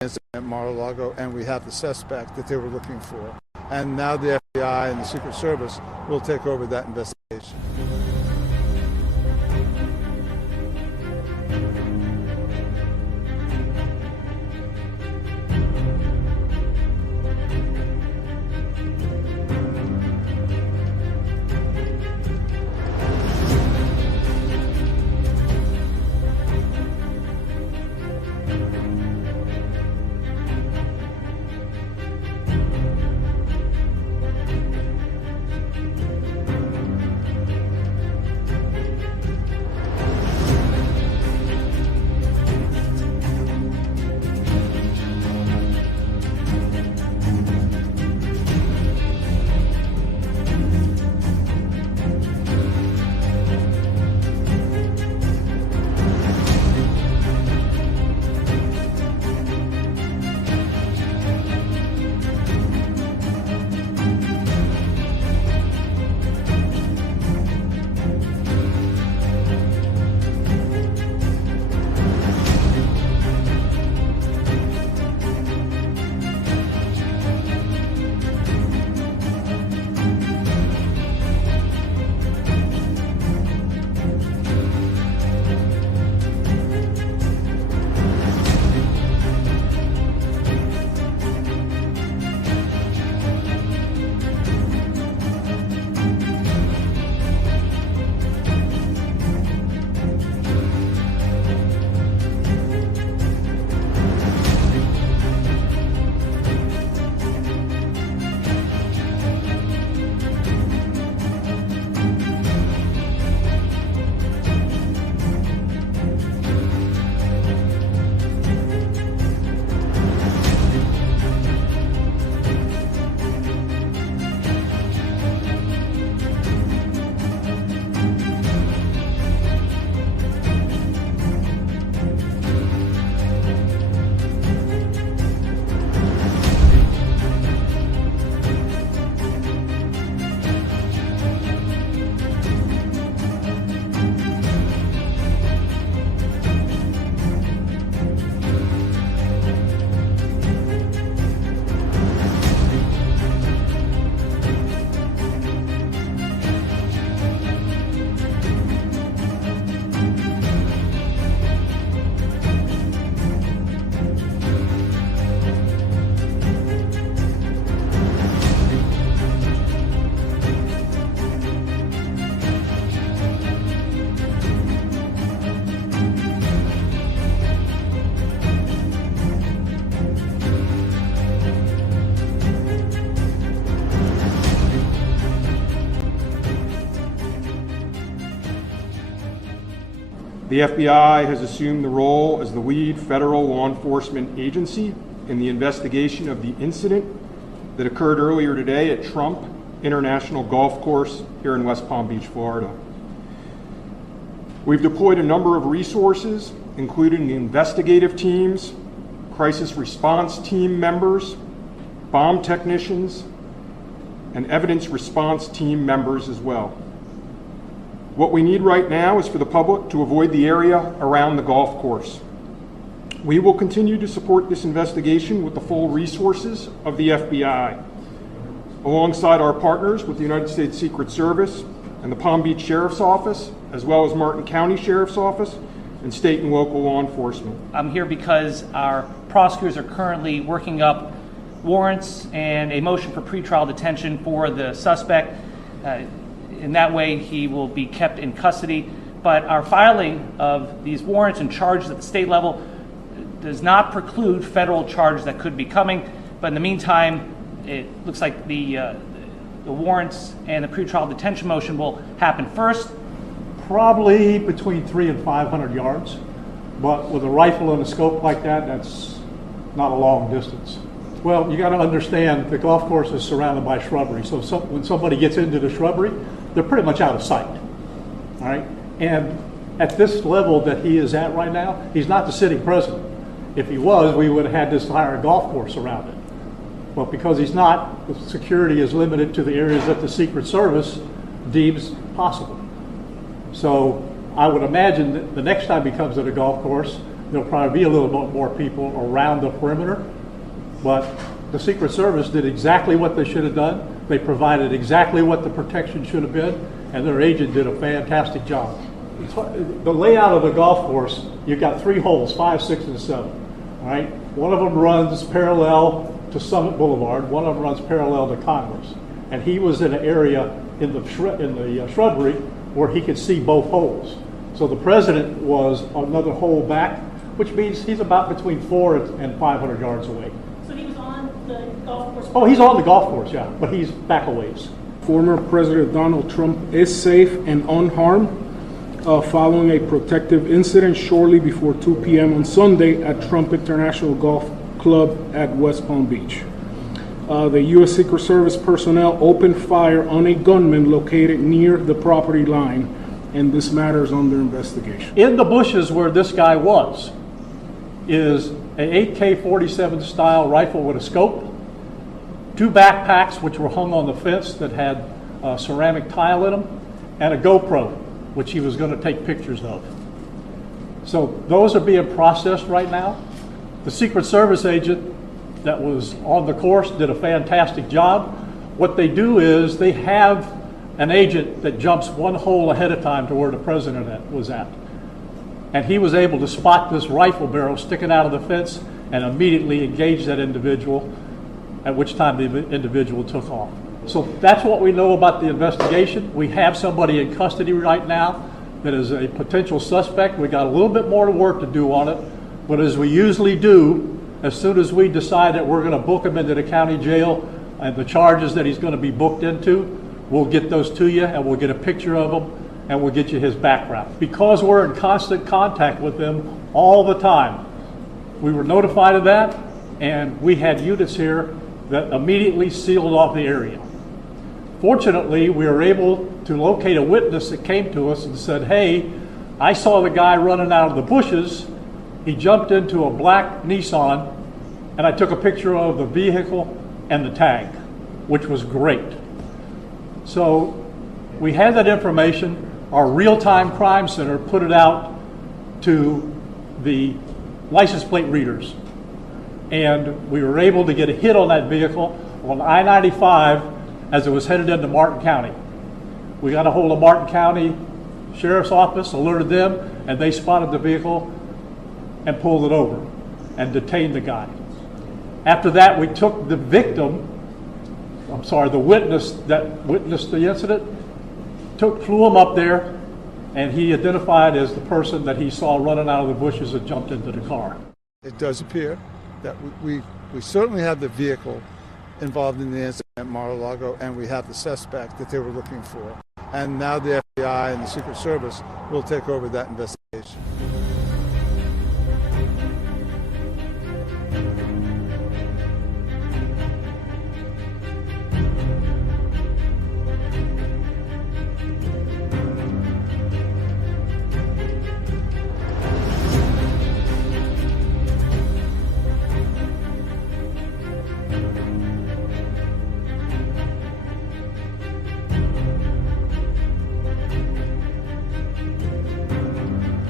incident at Mar-a-Lago, and we have the suspect that they were looking for. And now the FBI and the Secret Service will take over that investigation. The FBI has assumed the role as the lead federal law enforcement agency in the investigation of the incident that occurred earlier today at Trump International Golf Course here in West Palm Beach, Florida. We've deployed a number of resources, including investigative teams, crisis response team members, bomb technicians, and evidence response team members as well. What we need right now is for the public to avoid the area around the golf course. We will continue to support this investigation with the full resources of the FBI, alongside our partners with the United States Secret Service and the Palm Beach Sheriff's Office, as well as Martin County Sheriff's Office and state and local law enforcement. I'm here because our prosecutors are currently working up warrants and a motion for pretrial detention for the suspect. In that way, he will be kept in custody. But our filing of these warrants and charges at the state level does not preclude federal charges that could be coming. But in the meantime, it looks like the warrants and the pretrial detention motion will happen first. Probably between 300 and 500 yards, but with a rifle and a scope like that, that's not a long distance. Well, you got to understand the golf course is surrounded by shrubbery, so when somebody gets into the shrubbery, they're pretty much out of sight. All right, and at this level that he is at right now, he's not the sitting president. If he was, we would have had this entire golf course around it. But because he's not, the security is limited to the areas that the Secret Service deems possible. So I would imagine that the next time he comes to the golf course, there'll probably be a little bit more people around the perimeter. But the Secret Service did exactly what they should have done. They provided exactly what the protection should have been, and their agent did a fantastic job. The layout of the golf course, you've got 3 holes, 5, 6, and 7. All right? One of them runs parallel to Summit Boulevard. One of them runs parallel to Congress. And he was in an area in the shrubbery where he could see both holes. So the president was another hole back, which means he's about between 400 and 500 yards away. So he was on the golf course? Oh, he's on the golf course, yeah, but he's back a ways. Former President Donald Trump is safe and unharmed following a protective incident shortly before 2 p.m. on Sunday at Trump International Golf Club at West Palm Beach. The U.S. Secret Service personnel opened fire on a gunman located near the property line, and this matter is under investigation. In the bushes where this guy was is a AK-47 style rifle with a scope, 2 backpacks which were hung on the fence that had ceramic tile in them, and a GoPro, which he was going to take pictures of. So those are being processed right now. The Secret Service agent that was on the course did a fantastic job. What they do is they have an agent that jumps 1 hole ahead of time to where the president was at. And he was able to spot this rifle barrel sticking out of the fence and immediately engage that individual, at which time the individual took off. So that's what we know about the investigation. We have somebody in custody right now that is a potential suspect. We got a little bit more work to do on it, but as we usually do, as soon as we decide that we're going to book him into the county jail and the charges that he's going to be booked into, we'll get those to you and we'll get a picture of him and we'll get you his background. Because we're in constant contact with him all the time, we were notified of that, and we had units here that immediately sealed off the area. Fortunately, we were able to locate a witness that came to us and said, hey, I saw the guy running out of the bushes. He jumped into a black Nissan, and I took a picture of the vehicle and the tag, which was great. So we had that information. Our real-time crime center put it out to the license plate readers, and we were able to get a hit on that vehicle on I-95 as it was headed into Martin County. We got a hold of Martin County Sheriff's Office, alerted them, and they spotted the vehicle and pulled it over and detained the guy. After that, we took the the witness that witnessed the incident, flew him up there, and he identified as the person that he saw running out of the bushes and jumped into the car. It does appear that we certainly have the vehicle involved in the incident at Mar-a-Lago, and we have the suspect that they were looking for. And now the FBI and the Secret Service will take over that investigation.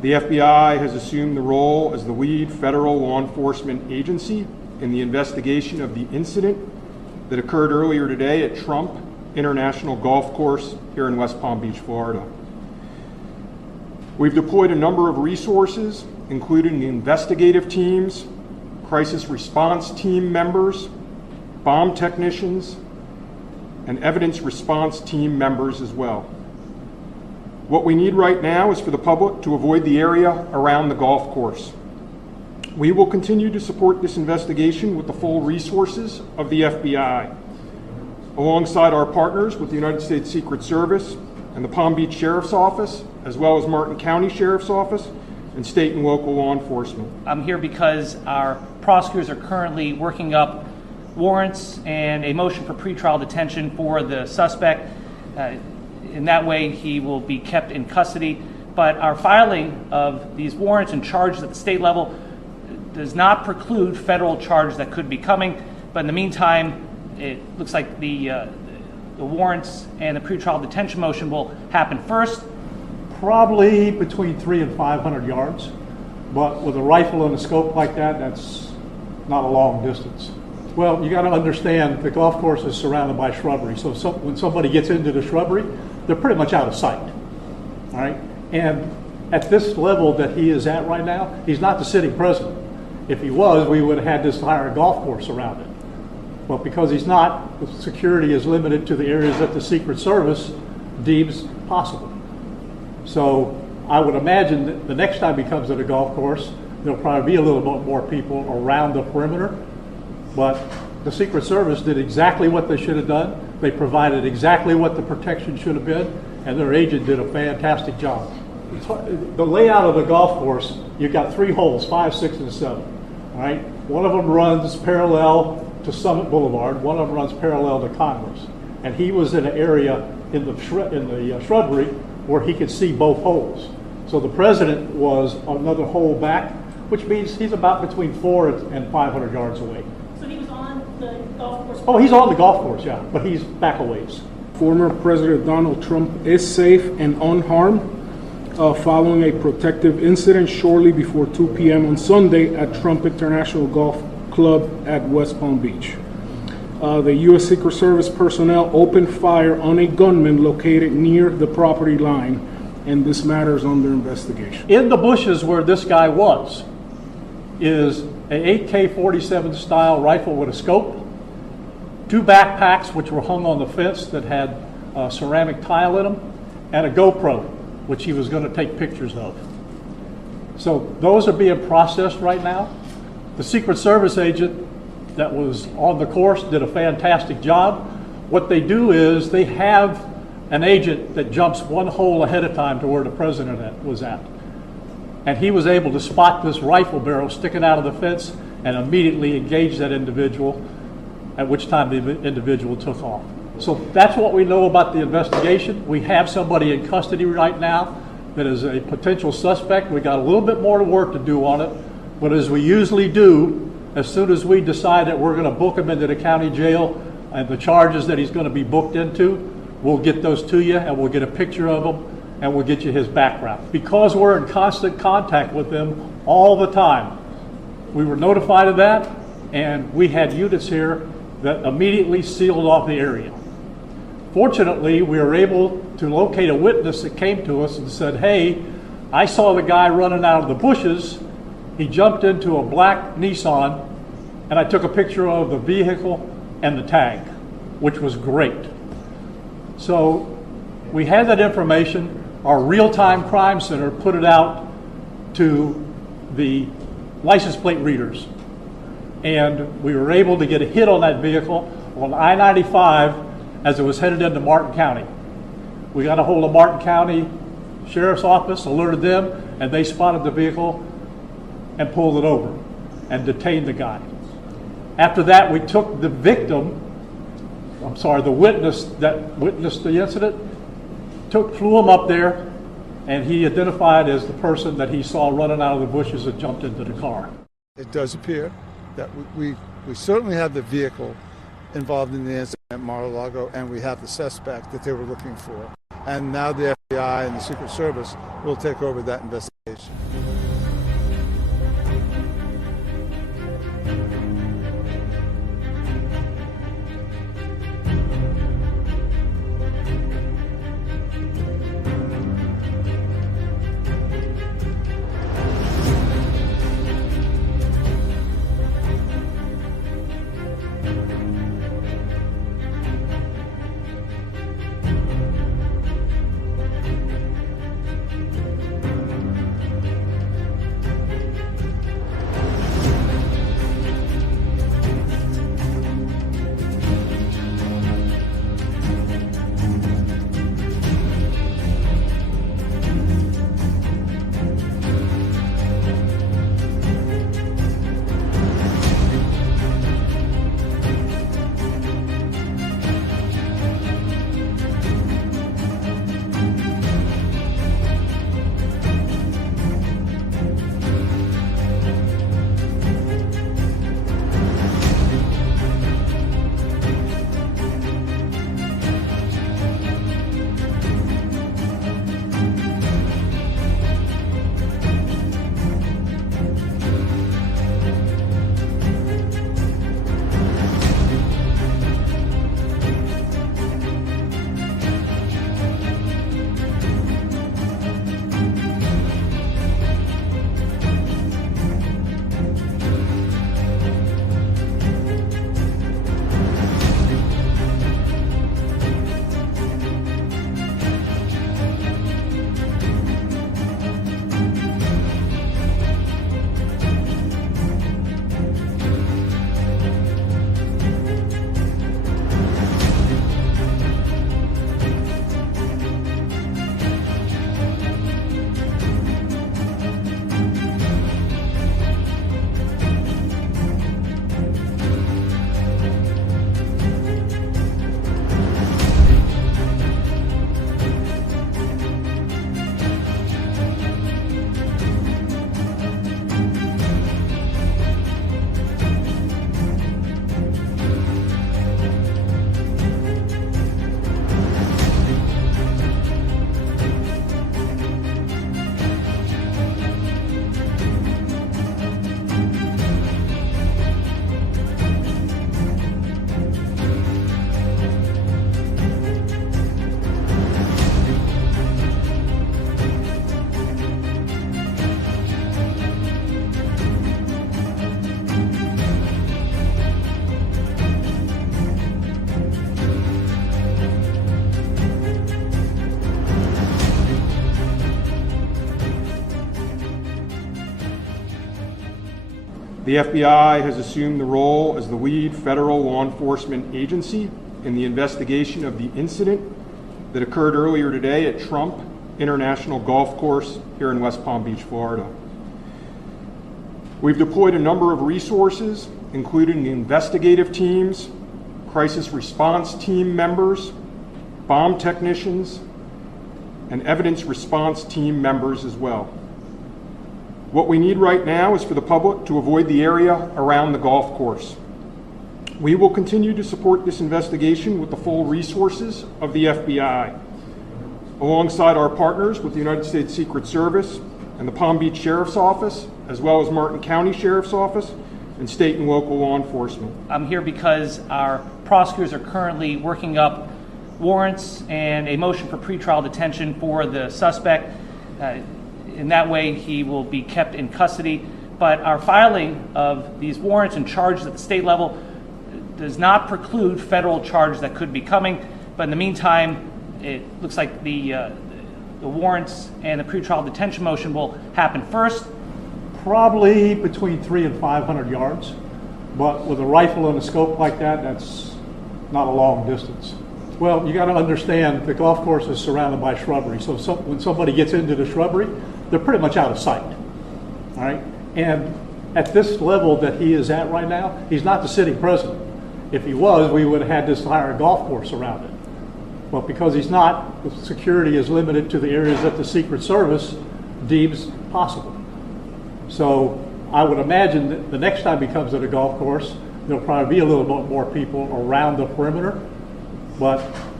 The FBI has assumed the role as the lead federal law enforcement agency in the investigation of the incident that occurred earlier today at Trump International Golf Course here in West Palm Beach, Florida. We've deployed a number of resources, including investigative teams, crisis response team members, bomb technicians, and evidence response team members as well. What we need right now is for the public to avoid the area around the golf course. We will continue to support this investigation with the full resources of the FBI, alongside our partners with the United States Secret Service and the Palm Beach Sheriff's Office, as well as Martin County Sheriff's Office and state and local law enforcement. I'm here because our prosecutors are currently working up warrants and a motion for pretrial detention for the suspect. In that way, he will be kept in custody. But our filing of these warrants and charges at the state level does not preclude federal charges that could be coming. But in the meantime, it looks like the warrants and the pretrial detention motion will happen first. Probably between 300 and 500 yards, but with a rifle and a scope like that, that's not a long distance. Well, you got to understand the golf course is surrounded by shrubbery, so when somebody gets into the shrubbery, they're pretty much out of sight. All right, and at this level that he is at right now, he's not the sitting president. If he was, we would have had this entire golf course surrounded. But because he's not, the security is limited to the areas that the Secret Service deems possible. So I would imagine that the next time he comes to the golf course, there'll probably be a little bit more people around the perimeter. But the Secret Service did exactly what they should have done. They provided exactly what the protection should have been, and their agent did a fantastic job. The layout of the golf course, you've got 3 holes, 5, 6, and 7. All right, one of them runs parallel to Summit Boulevard. One of them runs parallel to Congress. And he was in an area in the shrubbery where he could see both holes. So the president was another hole back, which means he's about between 400 and 500 yards away. So he was on the golf course? Oh, he's on the golf course, yeah, but he's back a ways. Former President Donald Trump is safe and unharmed following a protective incident shortly before 2 p.m. on Sunday at Trump International Golf Club at West Palm Beach. The U.S. Secret Service personnel opened fire on a gunman located near the property line, and this matter is under investigation. In the bushes where this guy was is an AK-47 style rifle with a scope, 2 backpacks which were hung on the fence that had ceramic tile in them, and a GoPro, which he was going to take pictures of. So those are being processed right now. The Secret Service agent that was on the course did a fantastic job. What they do is they have an agent that jumps 1 hole ahead of time to where the president was at. And he was able to spot this rifle barrel sticking out of the fence and immediately engage that individual, at which time the individual took off. So that's what we know about the investigation. We have somebody in custody right now that is a potential suspect. We got a little bit more work to do on it, but as we usually do, as soon as we decide that we're going to book him into the county jail and the charges that he's going to be booked into, we'll get those to you and we'll get a picture of him and we'll get you his background. Because we're in constant contact with him all the time, we were notified of that, and we had units here that immediately sealed off the area. Fortunately, we were able to locate a witness that came to us and said, hey, I saw the guy running out of the bushes. He jumped into a black Nissan, and I took a picture of the vehicle and the tag, which was great. So we had that information. Our real-time crime center put it out to the license plate readers, and we were able to get a hit on that vehicle on I-95 as it was headed into Martin County. We got a hold of Martin County Sheriff's Office, alerted them, and they spotted the vehicle and pulled it over and detained the guy. After that, we took the the witness that witnessed the incident, flew him up there, and he identified as the person that he saw running out of the bushes and jumped into the car. It does appear that we certainly have the vehicle involved in the incident at Mar-a-Lago, and we have the suspect that they were looking for. and now the FBI and the Secret Service will take over that investigation. The FBI has assumed the role as the lead federal law enforcement agency in the investigation of the incident that occurred earlier today at Trump International Golf Course here in West Palm Beach, Florida. We've deployed a number of resources, including investigative teams, crisis response team members, bomb technicians, and evidence response team members as well. What we need right now is for the public to avoid the area around the golf course. We will continue to support this investigation with the full resources of the FBI, alongside our partners with the United States Secret Service and the Palm Beach Sheriff's Office, as well as Martin County Sheriff's Office and state and local law enforcement. I'm here because our prosecutors are currently working up warrants and a motion for pretrial detention for the suspect. In that way, he will be kept in custody. But our filing of these warrants and charges at the state level does not preclude federal charges that could be coming. But in the meantime, it looks like the warrants and the pretrial detention motion will happen first. Probably between 300 and 500 yards, but with a rifle and a scope like that, that's not a long distance. Well, you got to understand the golf course is surrounded by shrubbery, so when somebody gets into the shrubbery, they're pretty much out of sight. All right, and at this level that he is at right now, he's not the sitting president. If he was, we would have had this entire golf course around it. But because he's not, the security is limited to the areas that the Secret Service deems possible. So I would imagine that the next time he comes to the golf course, there'll probably be a little bit more people around the perimeter. But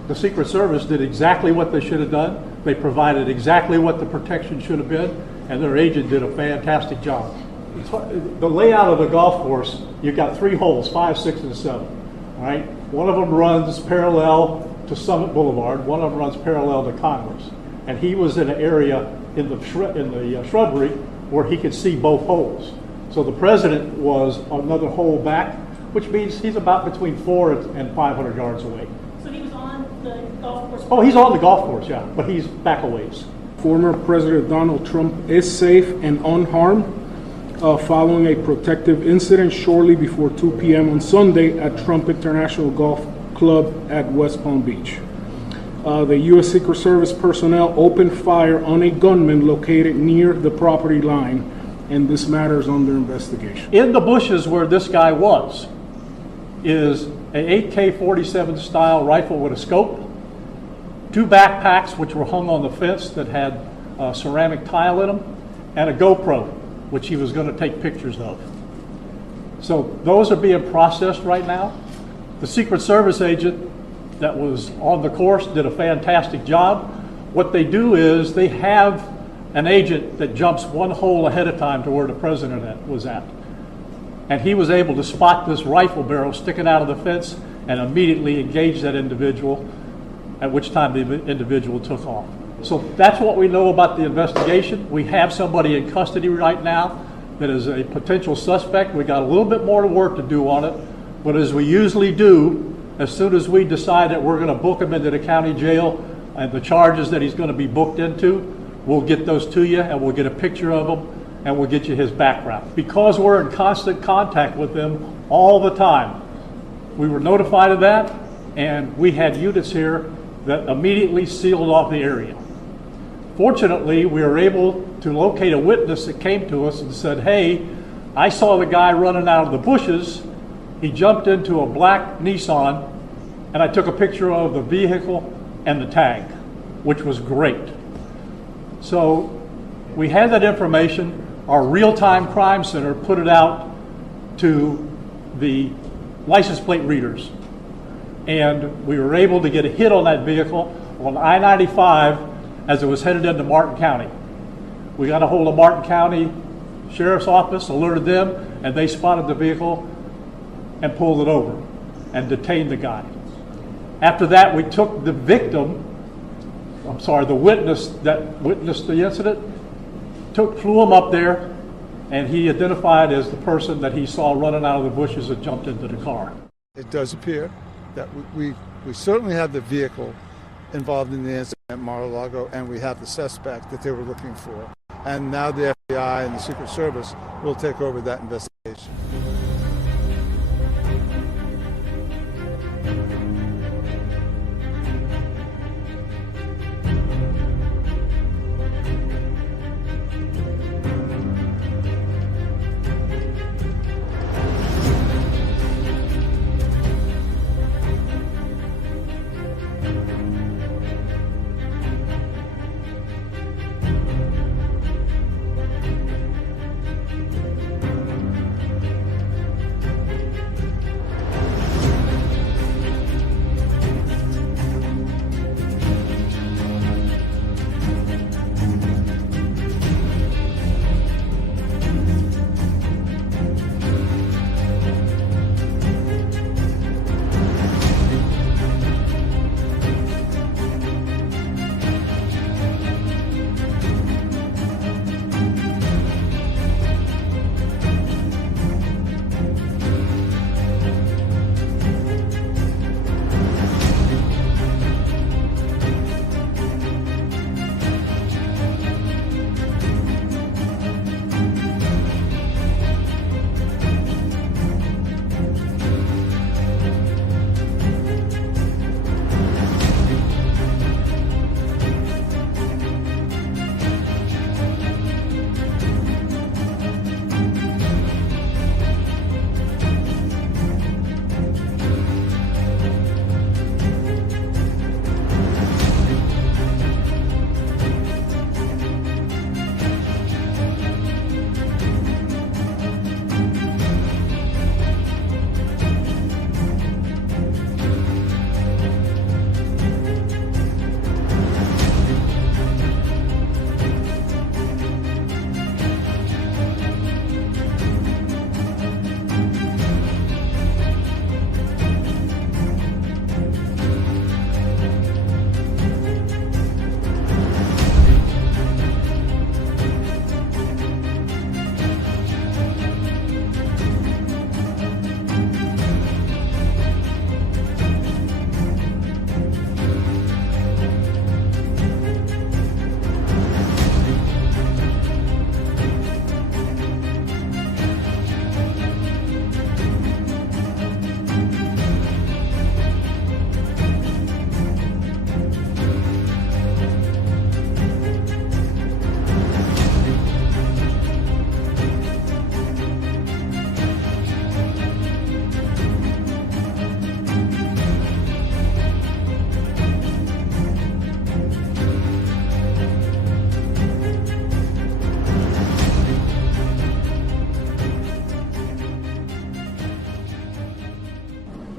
The Secret Service did exactly what they should have done. They provided exactly what the protection should have been, and their agent did a fantastic job. The layout of the golf course, you've got 3 holes, 5, 6, and 7. All right? One of them runs parallel to Summit Boulevard. One of them runs parallel to Congress. And he was in an area in the shrubbery where he could see both holes. So the president was another hole back, which means he's about between 400 and 500 yards away. So he was on the golf course? Oh, he's on the golf course, yeah, but he's back a ways. Former President Donald Trump is safe and unharmed following a protective incident shortly before 2 p.m. on Sunday at Trump International Golf Club at West Palm Beach. The U.S. Secret Service personnel opened fire on a gunman located near the property line, and this matter is under investigation. In the bushes where this guy was is a AK-47 style rifle with a scope, 2 backpacks which were hung on the fence that had ceramic tile in them, and a GoPro, which he was going to take pictures of. So those are being processed right now. The Secret Service agent that was on the course did a fantastic job. What they do is they have an agent that jumps 1 hole ahead of time to where the president was at. And he was able to spot this rifle barrel sticking out of the fence and immediately engage that individual, at which time the individual took off. So that's what we know about the investigation. We have somebody in custody right now that is a potential suspect. We got a little bit more work to do on it, but as we usually do, as soon as we decide that we're going to book him into the county jail and the charges that he's going to be booked into, we'll get those to you and we'll get a picture of him and we'll get you his background. Because we're in constant contact with them all the time, we were notified of that, and we had units here that immediately sealed off the area. Fortunately, we were able to locate a witness that came to us and said, hey, I saw the guy running out of the bushes. He jumped into a black Nissan, and I took a picture of the vehicle and the tag, which was great. So we had that information. Our real-time crime center put it out to the license plate readers, and we were able to get a hit on that vehicle on I-95 as it was headed into Martin County. We got a hold of Martin County Sheriff's Office, alerted them, and they spotted the vehicle and pulled it over and detained the guy. After that, we took the the witness that witnessed the incident, flew him up there, and he identified as the person that he saw running out of the bushes and jumped into the car. It does appear that we certainly have the vehicle involved in the incident at Mar-a-Lago, and we have the suspect that they were looking for. And now the FBI and the Secret Service will take over that investigation.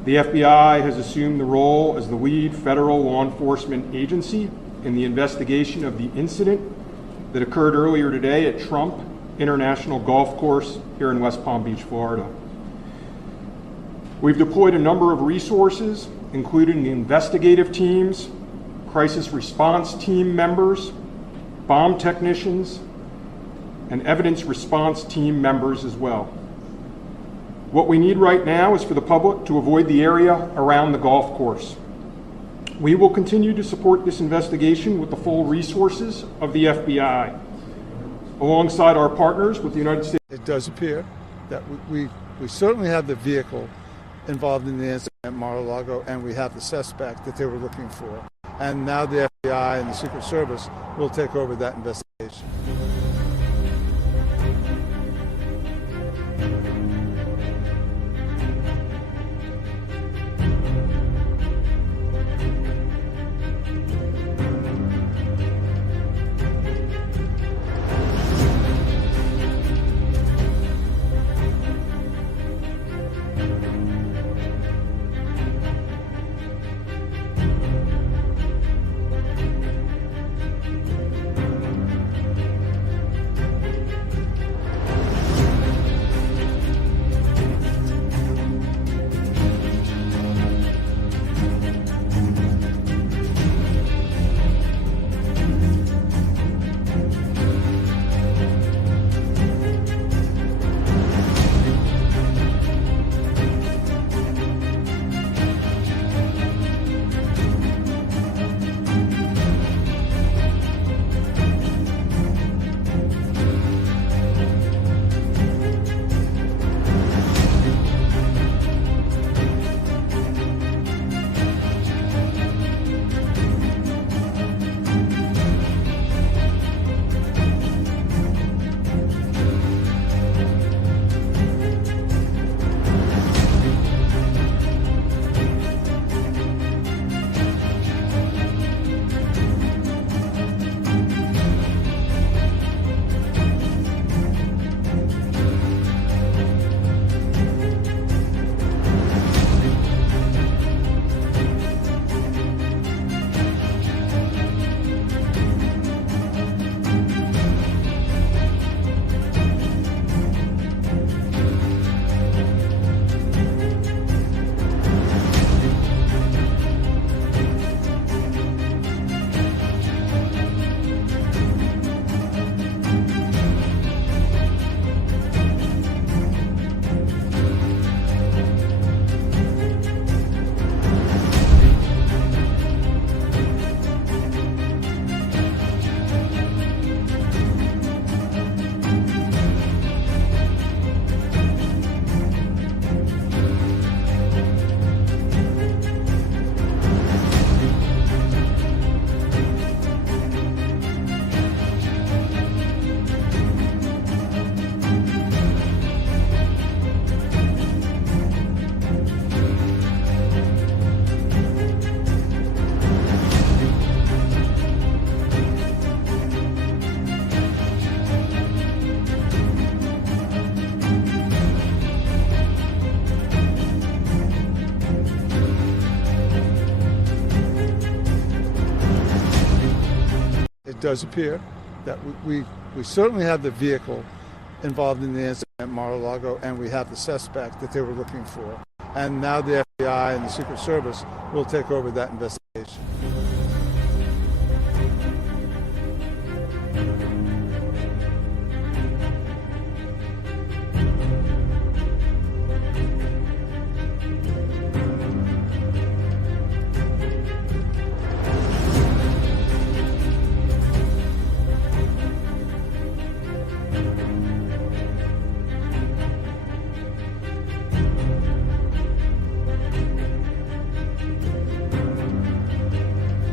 The FBI has assumed the role as the lead federal law enforcement agency in the investigation of the incident that occurred earlier today at Trump International Golf Course here in West Palm Beach, Florida. We've deployed a number of resources, including investigative teams, crisis response team members, bomb technicians, and evidence response team members as well. What we need right now is for the public to avoid the area around the golf course. We will continue to support this investigation with the full resources of the FBI, alongside our partners with the United States. It does appear that we certainly have the vehicle involved in the incident at Mar-a-Lago, and we have the suspect that they were looking for. And now the FBI and the Secret Service will take over that investigation. It does appear that we certainly have the vehicle involved in the incident at Mar-a-Lago, and we have the suspect that they were looking for. And now the FBI and the Secret Service will take over that investigation.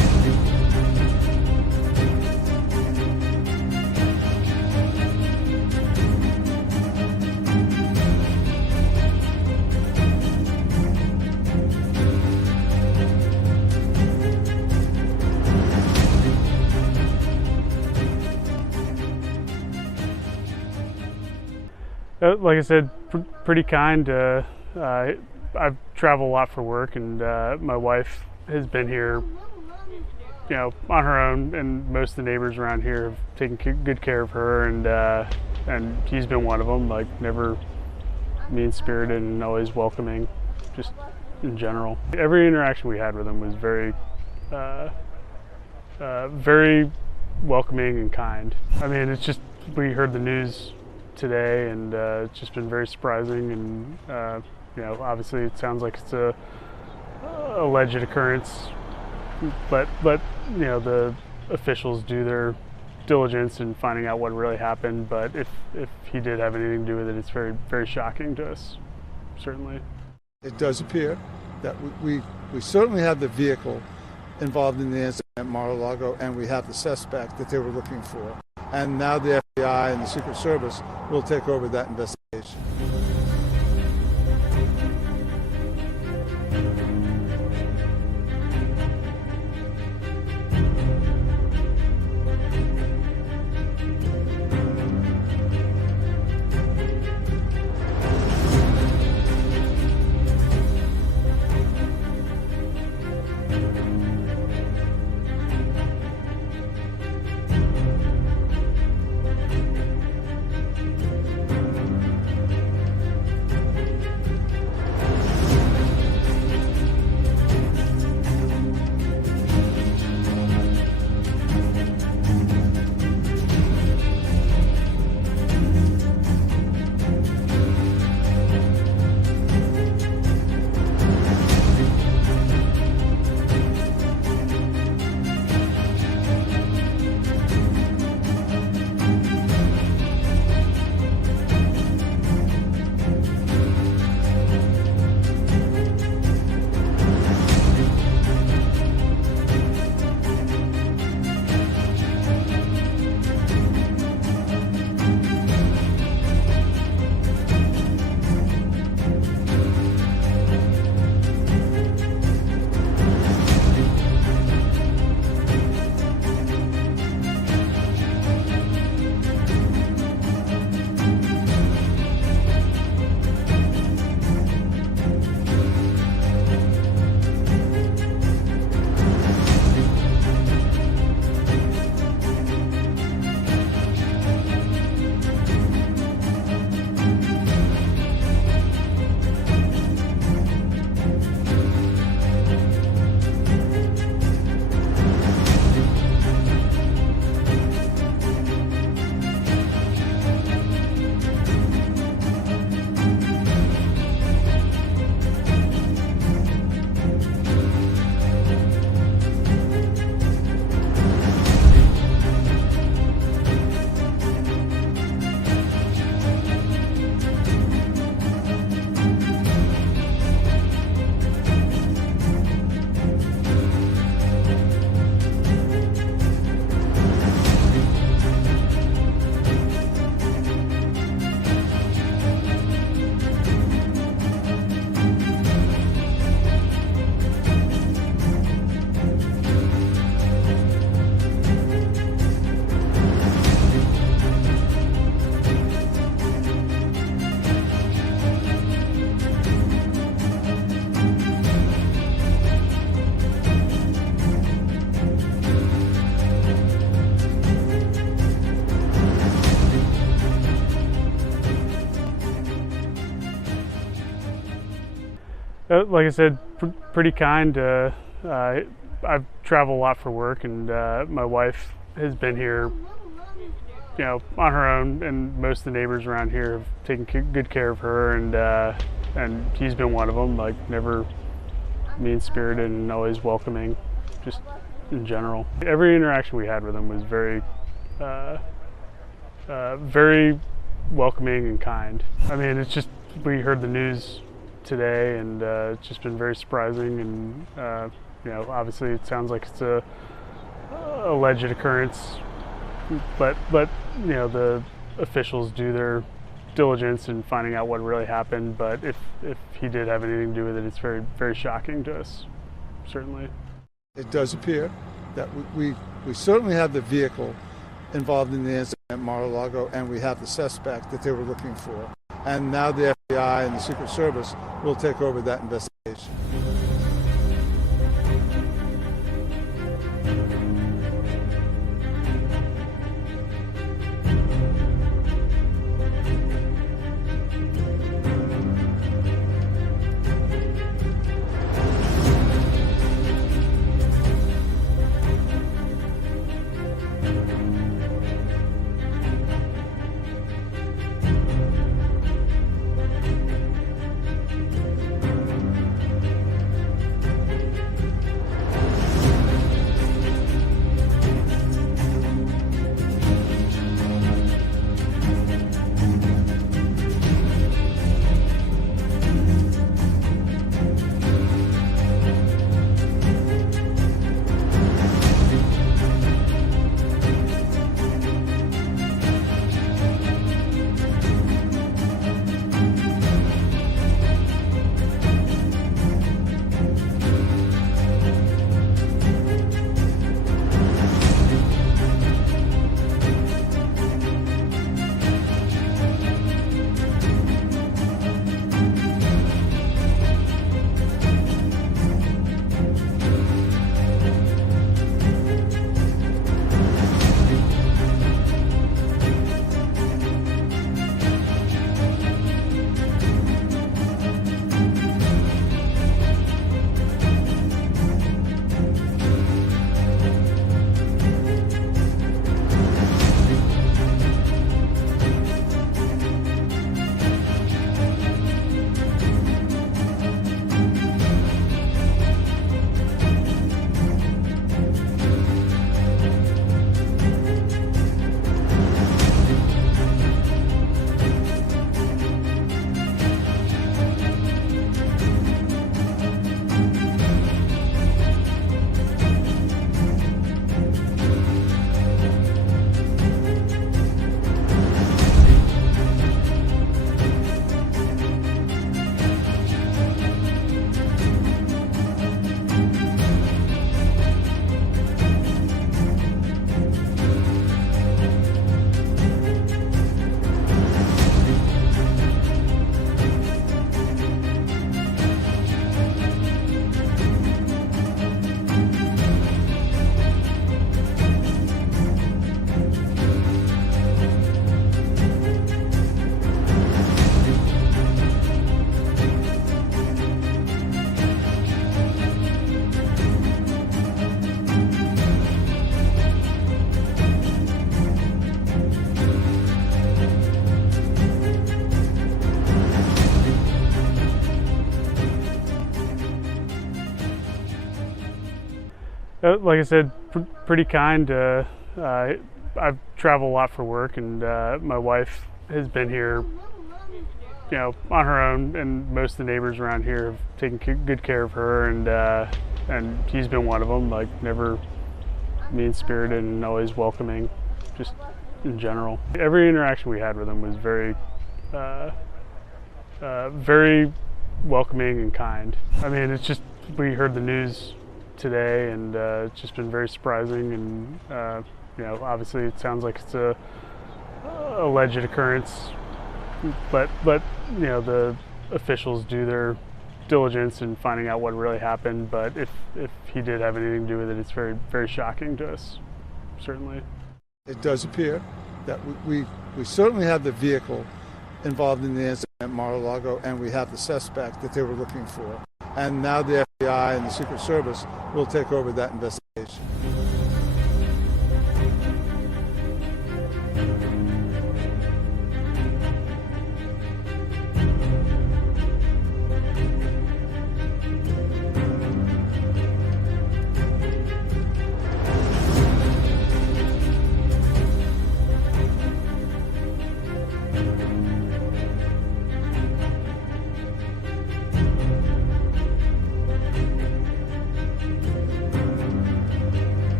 Like I said, pretty kind. I've traveled a lot for work, and my wife has been here, on her own, and most of the neighbors around here have taken good care of her, and he's been one of them. Like, never mean-spirited and always welcoming, just in general. Every interaction we had with him was very, very welcoming and kind. I mean, it's just, we heard the news today, and it's just been very surprising, and obviously it sounds like it's a alleged occurrence, but the officials do their diligence in finding out what really happened. But if he did have anything to do with it, it's very, very shocking to us, certainly. It does appear that we certainly have the vehicle involved in the incident at Mar-a-Lago, and we have the suspect that they were looking for. And now the FBI and the Secret Service will take over that investigation. Like I said, pretty kind. I've traveled a lot for work, and my wife has been here, on her own, and most of the neighbors around here have taken good care of her, and he's been one of them. Like, never mean-spirited and always welcoming, just in general. Every interaction we had with him was very, very welcoming and kind. I mean, it's just, we heard the news today, and it's just been very surprising, and obviously it sounds like it's a alleged occurrence, but the officials do their diligence in finding out what really happened. But if he did have anything to do with it, it's very, very shocking to us, certainly. It does appear that we certainly have the vehicle involved in the incident at Mar-a-Lago, and we have the suspect that they were looking for. and now the FBI and the Secret Service will take over that investigation. Like I said, pretty kind. I've traveled a lot for work, and my wife has been here, on her own, and most of the neighbors around here have taken good care of her, and he's been one of them. Like, never mean-spirited and always welcoming, just in general. Every interaction we had with him was very, very welcoming and kind. I mean, it's just, we heard the news today, and it's just been very surprising, and obviously it sounds like it's a alleged occurrence, but the officials do their diligence in finding out what really happened. But if he did have anything to do with it, it's very, very shocking to us, certainly. It does appear that we certainly have the vehicle involved in the incident at Mar-a-Lago, and we have the suspect that they were looking for. And now the FBI and the Secret Service will take over that investigation.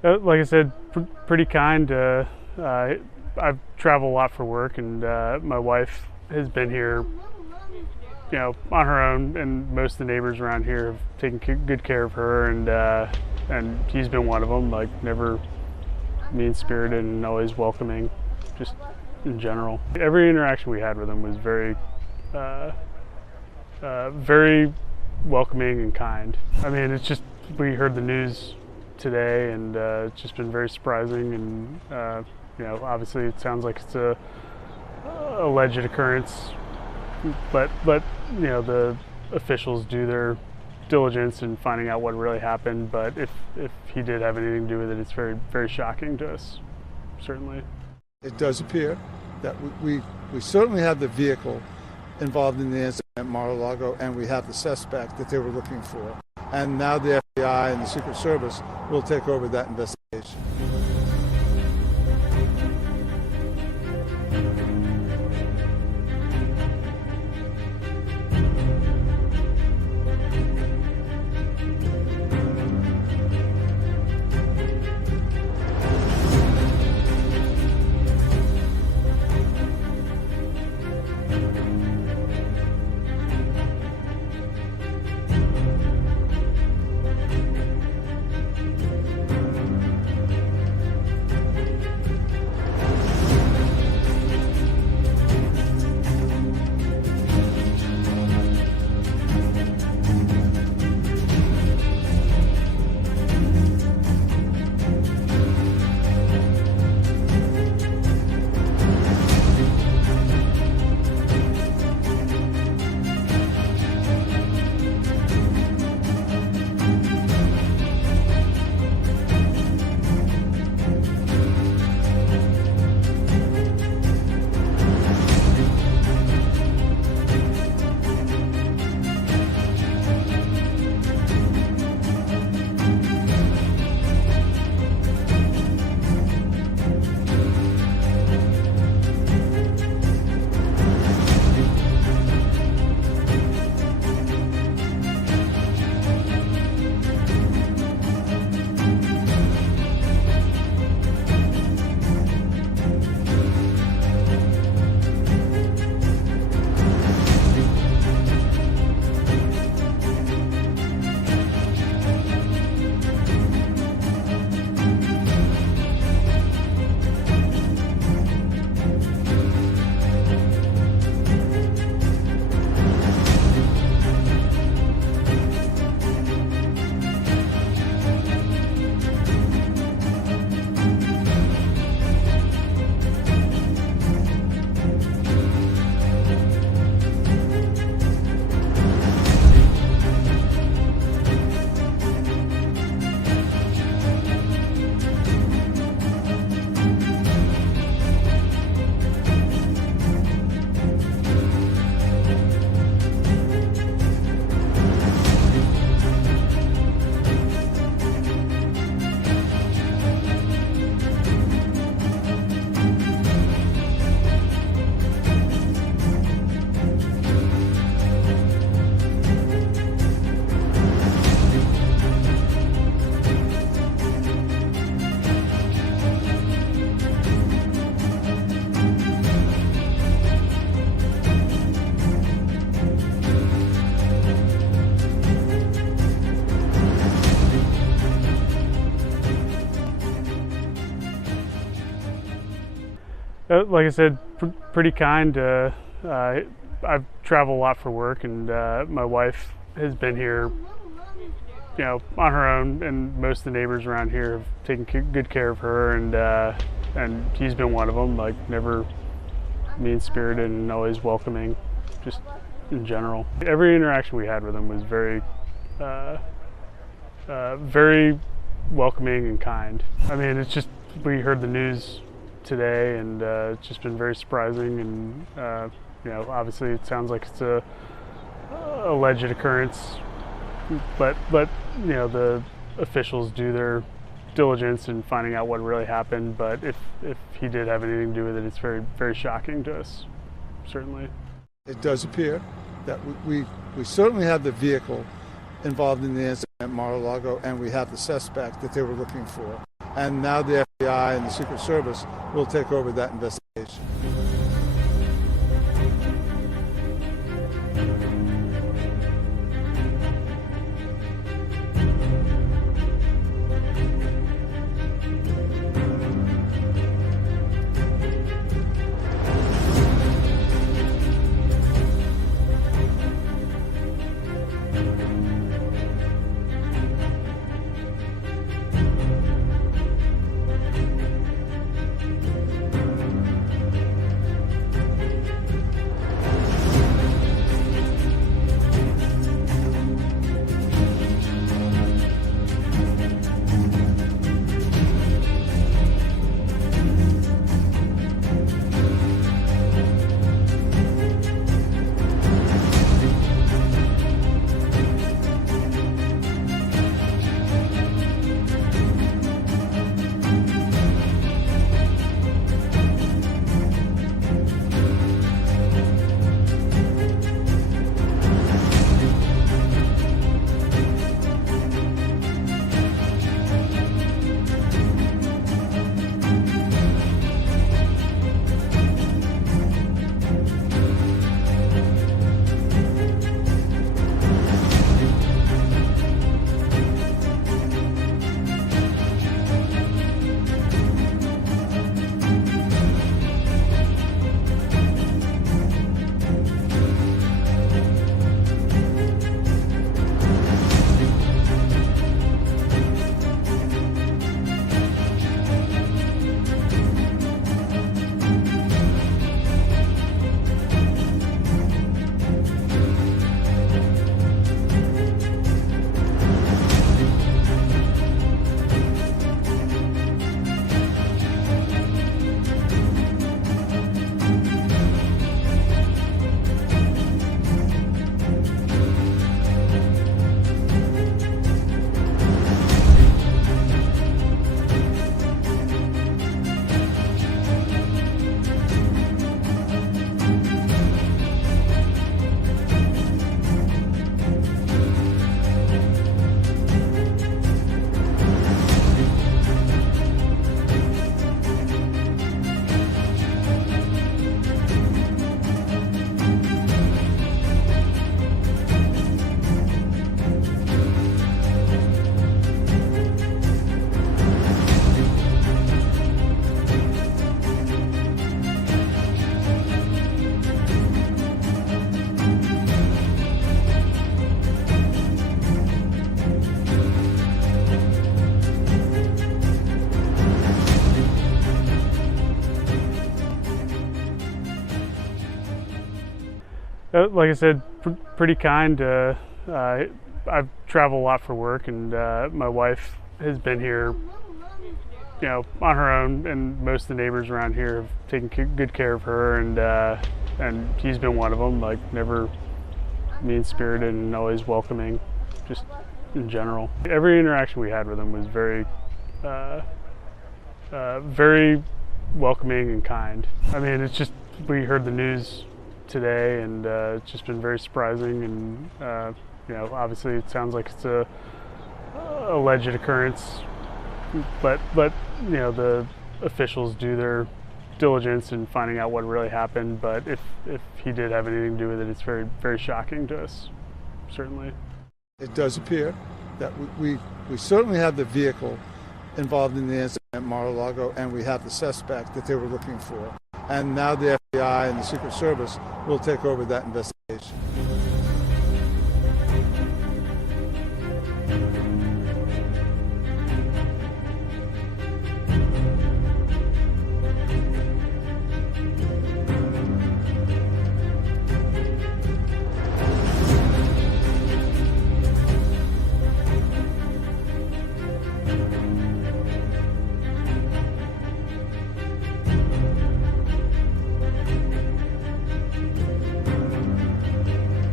Like I said, pretty kind. I've traveled a lot for work, and my wife has been here, on her own, and most of the neighbors around here have taken good care of her, and he's been one of them. Like, never mean-spirited and always welcoming, just in general. Every interaction we had with him was very, very welcoming and kind. I mean, it's just, we heard the news today, and it's just been very surprising, and obviously it sounds like it's a alleged occurrence, but the officials do their diligence in finding out what really happened. But if he did have anything to do with it, it's very, very shocking to us, certainly. It does appear that we certainly have the vehicle involved in the incident at Mar-a-Lago, and we have the suspect that they were looking for. And now the FBI and the Secret Service will take over that investigation. Like I said, pretty kind. I've traveled a lot for work, and my wife has been here, on her own, and most of the neighbors around here have taken good care of her, and he's been one of them. Like, never mean-spirited and always welcoming, just in general. Every interaction we had with him was very, very welcoming and kind. I mean, it's just, we heard the news today, and it's just been very surprising, and obviously it sounds like it's a alleged occurrence, but the officials do their diligence in finding out what really happened. But if he did have anything to do with it, it's very, very shocking to us, certainly. It does appear that we certainly have the vehicle involved in the incident at Mar-a-Lago, and we have the suspect that they were looking for. and now the FBI and the Secret Service will take over that investigation. Like I said, pretty kind. I've traveled a lot for work, and my wife has been here, you know, on her own, and most of the neighbors around here have taken good care of her, and he's been one of them. Like, never mean-spirited and always welcoming, just in general. Every interaction we had with him was very welcoming and kind. I mean, it's just, we heard the news today, and it's just been very surprising, and you know, obviously it sounds like it's a alleged occurrence, but you know, the officials do their diligence in finding out what really happened. But if he did have anything to do with it, it's very shocking to us, certainly. It does appear that we certainly have the vehicle involved in the incident at Mar-a-Lago, and we have the suspect that they were looking for. And now the FBI and the Secret Service will take over that investigation.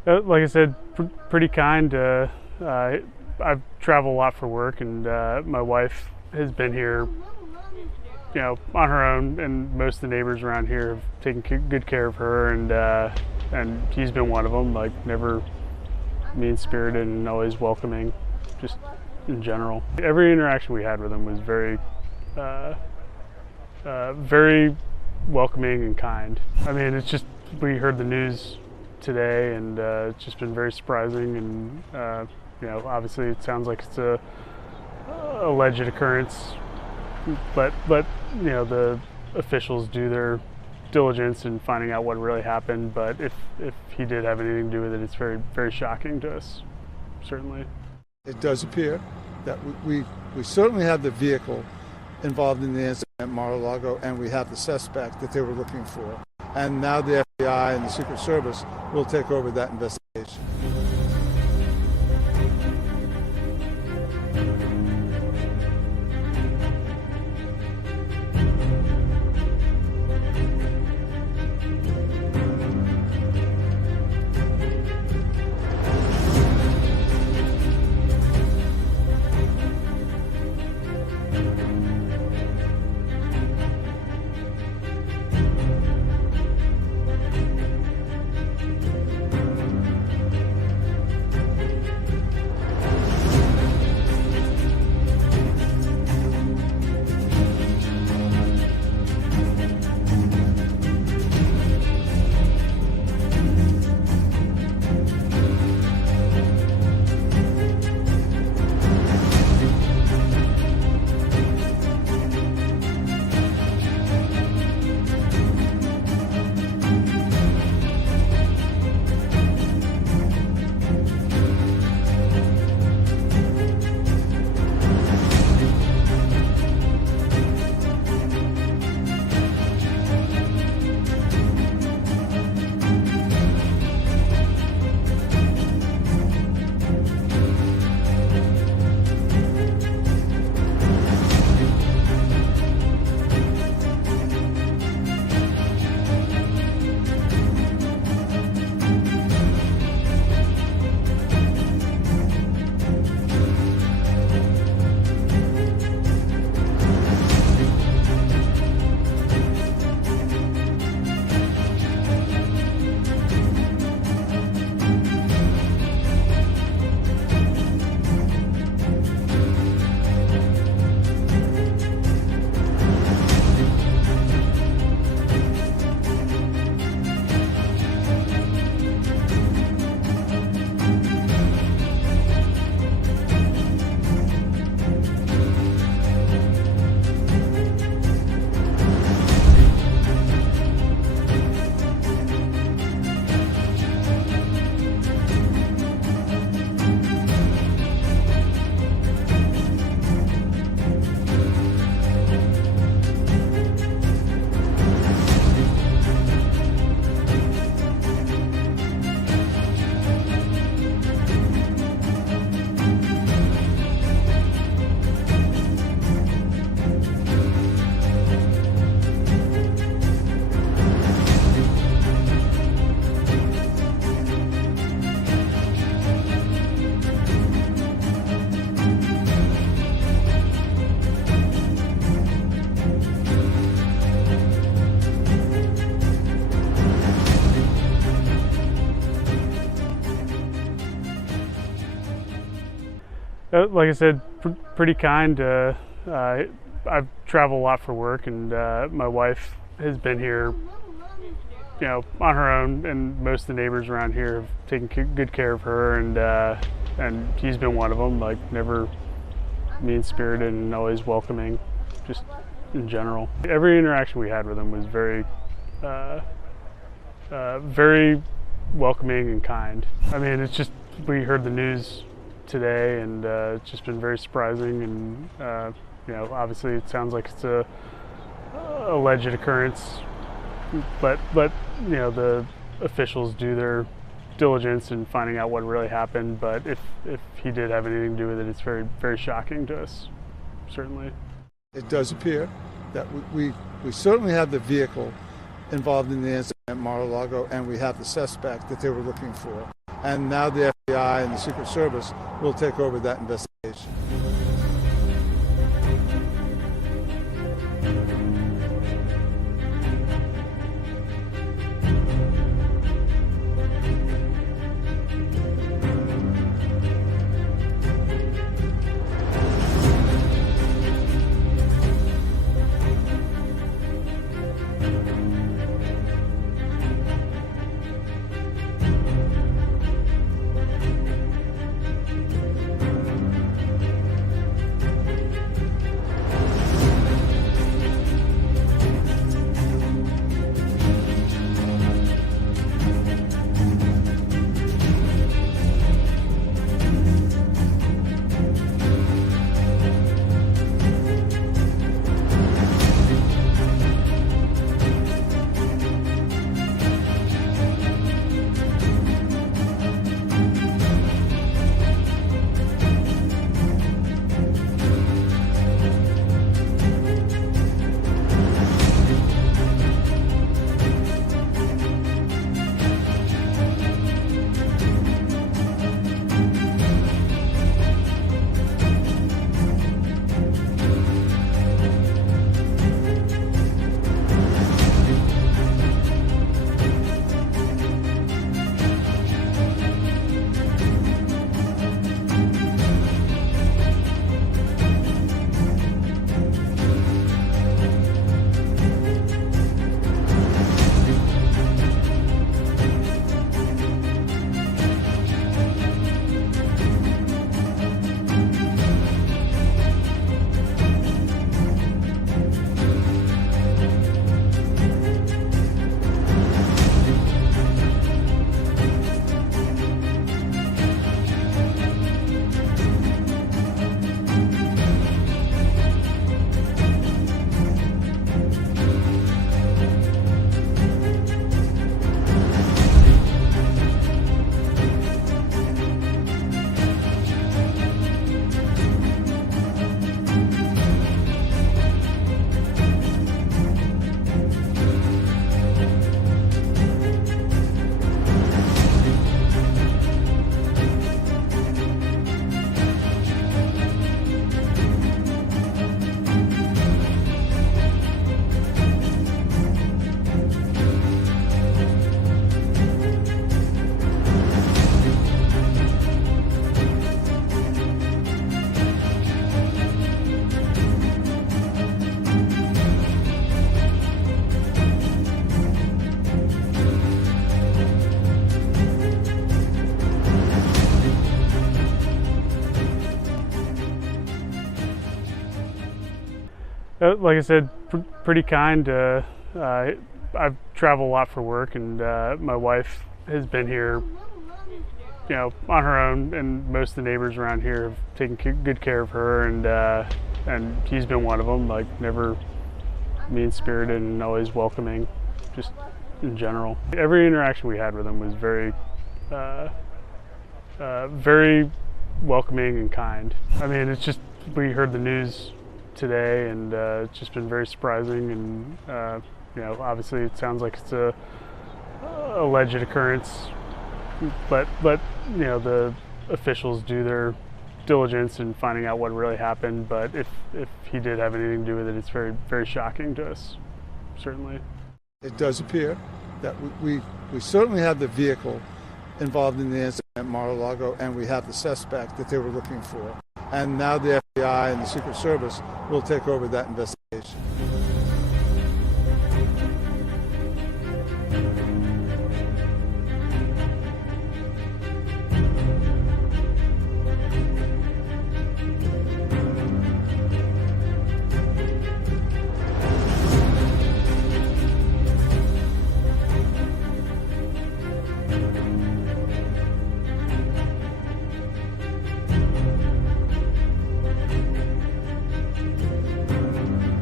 Like I said, pretty kind. I travel a lot for work, and my wife has been here, on her own, and most of the neighbors around here have taken good care of her, and he's been one of them. Like, never mean-spirited and always welcoming, just in general. Every interaction we had with him was very very welcoming and kind. I mean, it's just, we heard the news today, and it's just been very surprising, and obviously it sounds like it's a alleged occurrence, but the officials do their diligence in finding out what really happened. But if he did have anything to do with it, it's very, very shocking to us, certainly. It does appear that we certainly have the vehicle involved in the incident at Mar-a-Lago, and we have the suspect that they were looking for. And now the FBI and the Secret Service will take over that investigation. Like I said, pretty kind. I travel a lot for work, and my wife has been here, on her own, and most of the neighbors around here have taken good care of her, and he's been one of them. Like, never mean-spirited and always welcoming, just in general. Every interaction we had with him was very, very welcoming and kind. I mean, it's just, we heard the news today, and it's just been very surprising, and obviously it sounds like it's a alleged occurrence, but the officials do their diligence in finding out what really happened. But if he did have anything to do with it, it's very, very shocking to us, certainly. It does appear that we certainly have the vehicle involved in the incident at Mar-a-Lago, and we have the suspect that they were looking for. and now the FBI and the Secret Service will take over that investigation. Like I said, pretty kind. I've traveled a lot for work, and my wife has been here, on her own, and most of the neighbors around here have taken good care of her, and he's been one of them. Like, never mean-spirited and always welcoming, just in general. Every interaction we had with him was very, very welcoming and kind. I mean, it's just, we heard the news today, and it's just been very surprising, and obviously it sounds like it's a alleged occurrence, but the officials do their diligence in finding out what really happened. But if he did have anything to do with it, it's very, very shocking to us, certainly. It does appear that we certainly have the vehicle involved in the incident at Mar-a-Lago, and we have the suspect that they were looking for. And now the FBI and the Secret Service will take over that investigation.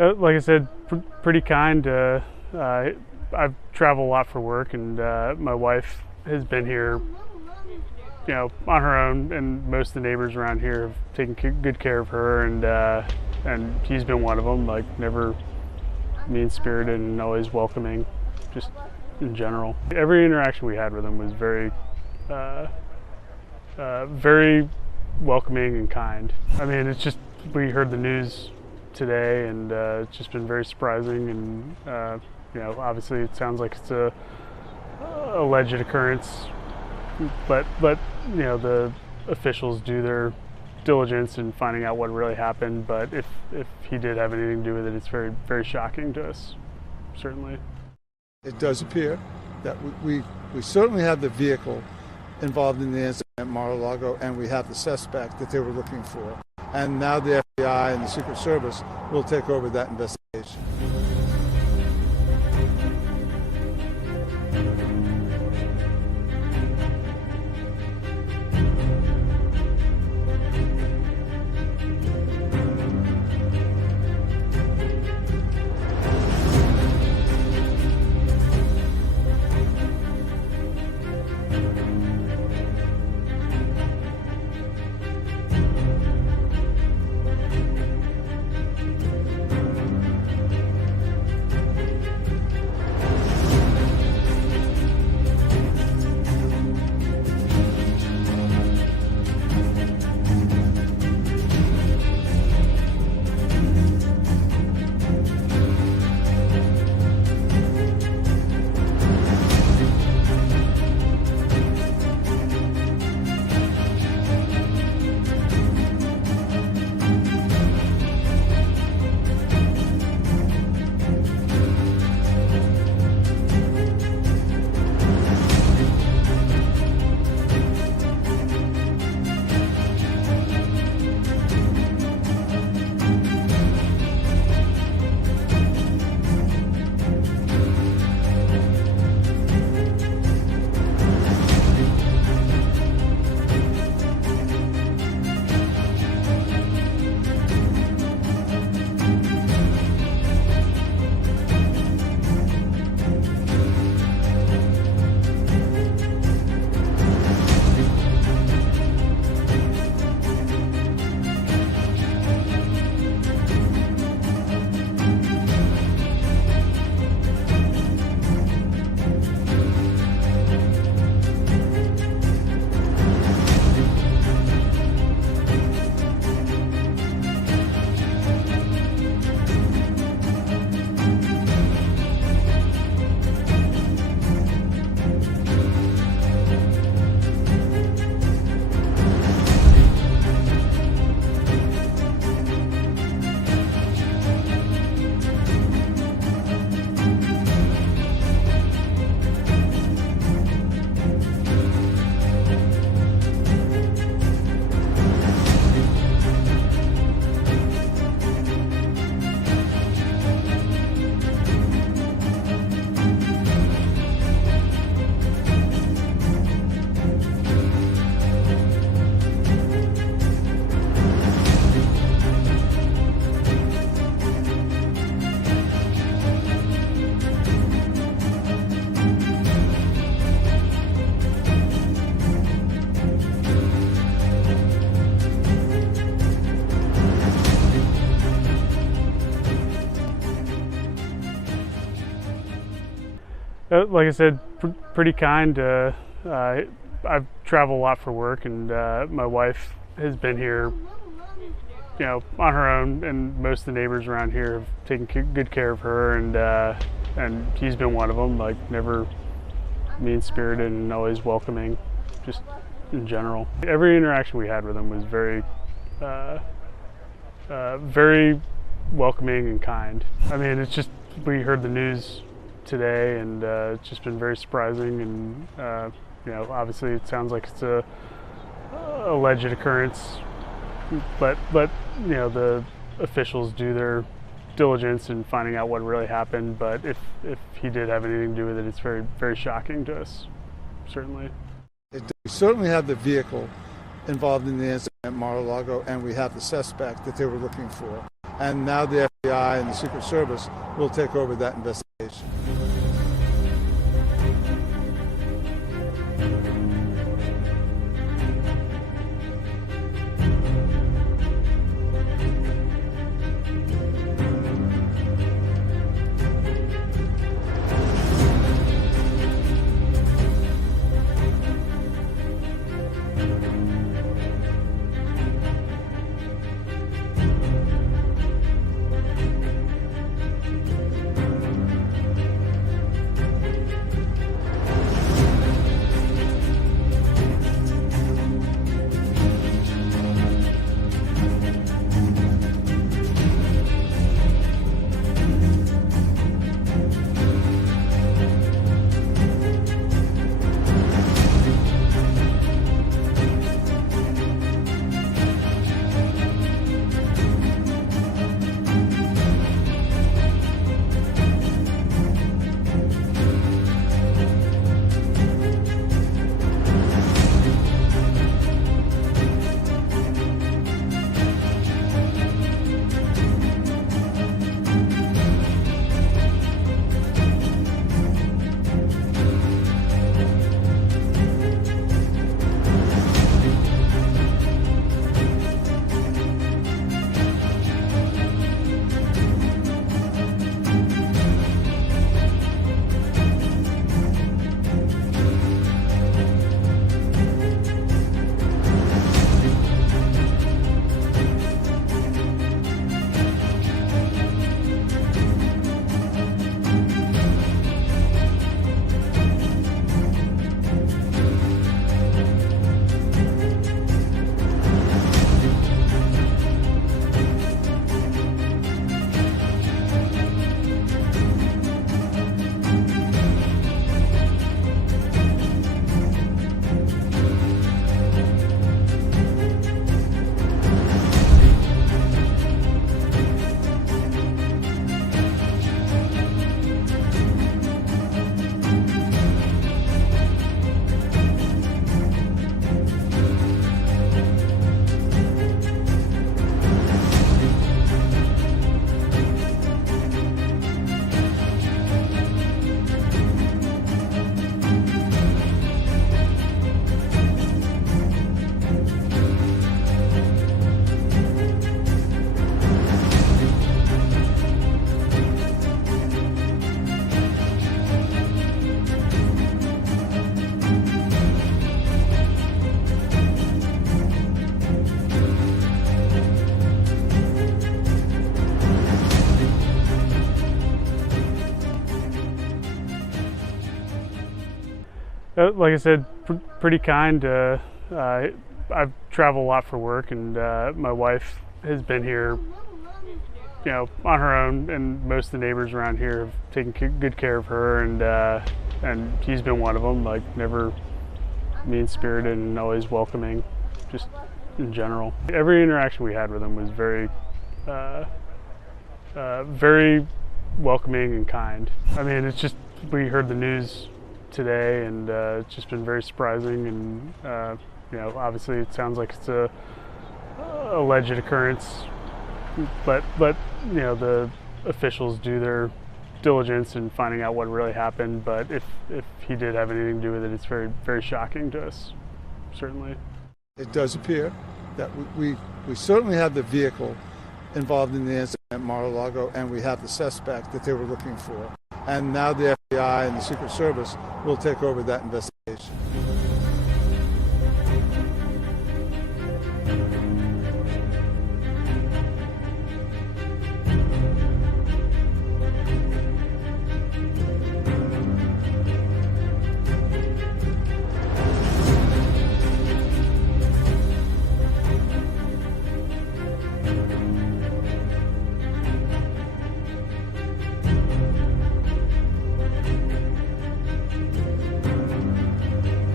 Like I said, pretty kind. I've traveled a lot for work, and my wife has been here, on her own, and most of the neighbors around here have taken good care of her, and he's been one of them. Like, never mean-spirited and always welcoming, just in general. Every interaction we had with him was very, very welcoming and kind. I mean, it's just, we heard the news today, and it's just been very surprising, and obviously it sounds like it's a alleged occurrence, but the officials do their diligence in finding out what really happened. But if he did have anything to do with it, it's very, very shocking to us, certainly. It does appear that we certainly have the vehicle involved in the incident at Mar-a-Lago, and we have the suspect that they were looking for. And now the FBI and the Secret Service will take over that investigation. Like I said, pretty kind. I've traveled a lot for work, and my wife has been here, on her own, and most of the neighbors around here have taken good care of her, and he's been one of them. Like, never mean-spirited and always welcoming, just in general. Every interaction we had with him was very, very welcoming and kind. I mean, it's just, we heard the news today, and it's just been very surprising, and obviously it sounds like it's a alleged occurrence, but the officials do their diligence in finding out what really happened. But if he did have anything to do with it, it's very, very shocking to us, certainly. We certainly have the vehicle involved in the incident at Mar-a-Lago, and we have the suspect that they were looking for. and now the FBI and the Secret Service will take over that investigation. Like I said, pretty kind. I've traveled a lot for work, and my wife has been here, on her own, and most of the neighbors around here have taken good care of her, and he's been one of them. Like, never mean-spirited and always welcoming, just in general. Every interaction we had with him was very welcoming and kind. I mean, it's just, we heard the news today, and it's just been very surprising, and obviously it sounds like it's a alleged occurrence, but the officials do their diligence in finding out what really happened. But if he did have anything to do with it, it's very, very shocking to us, certainly. It does appear that we certainly have the vehicle involved in the incident at Mar-a-Lago, and we have the suspect that they were looking for. And now the FBI and the Secret Service will take over that investigation.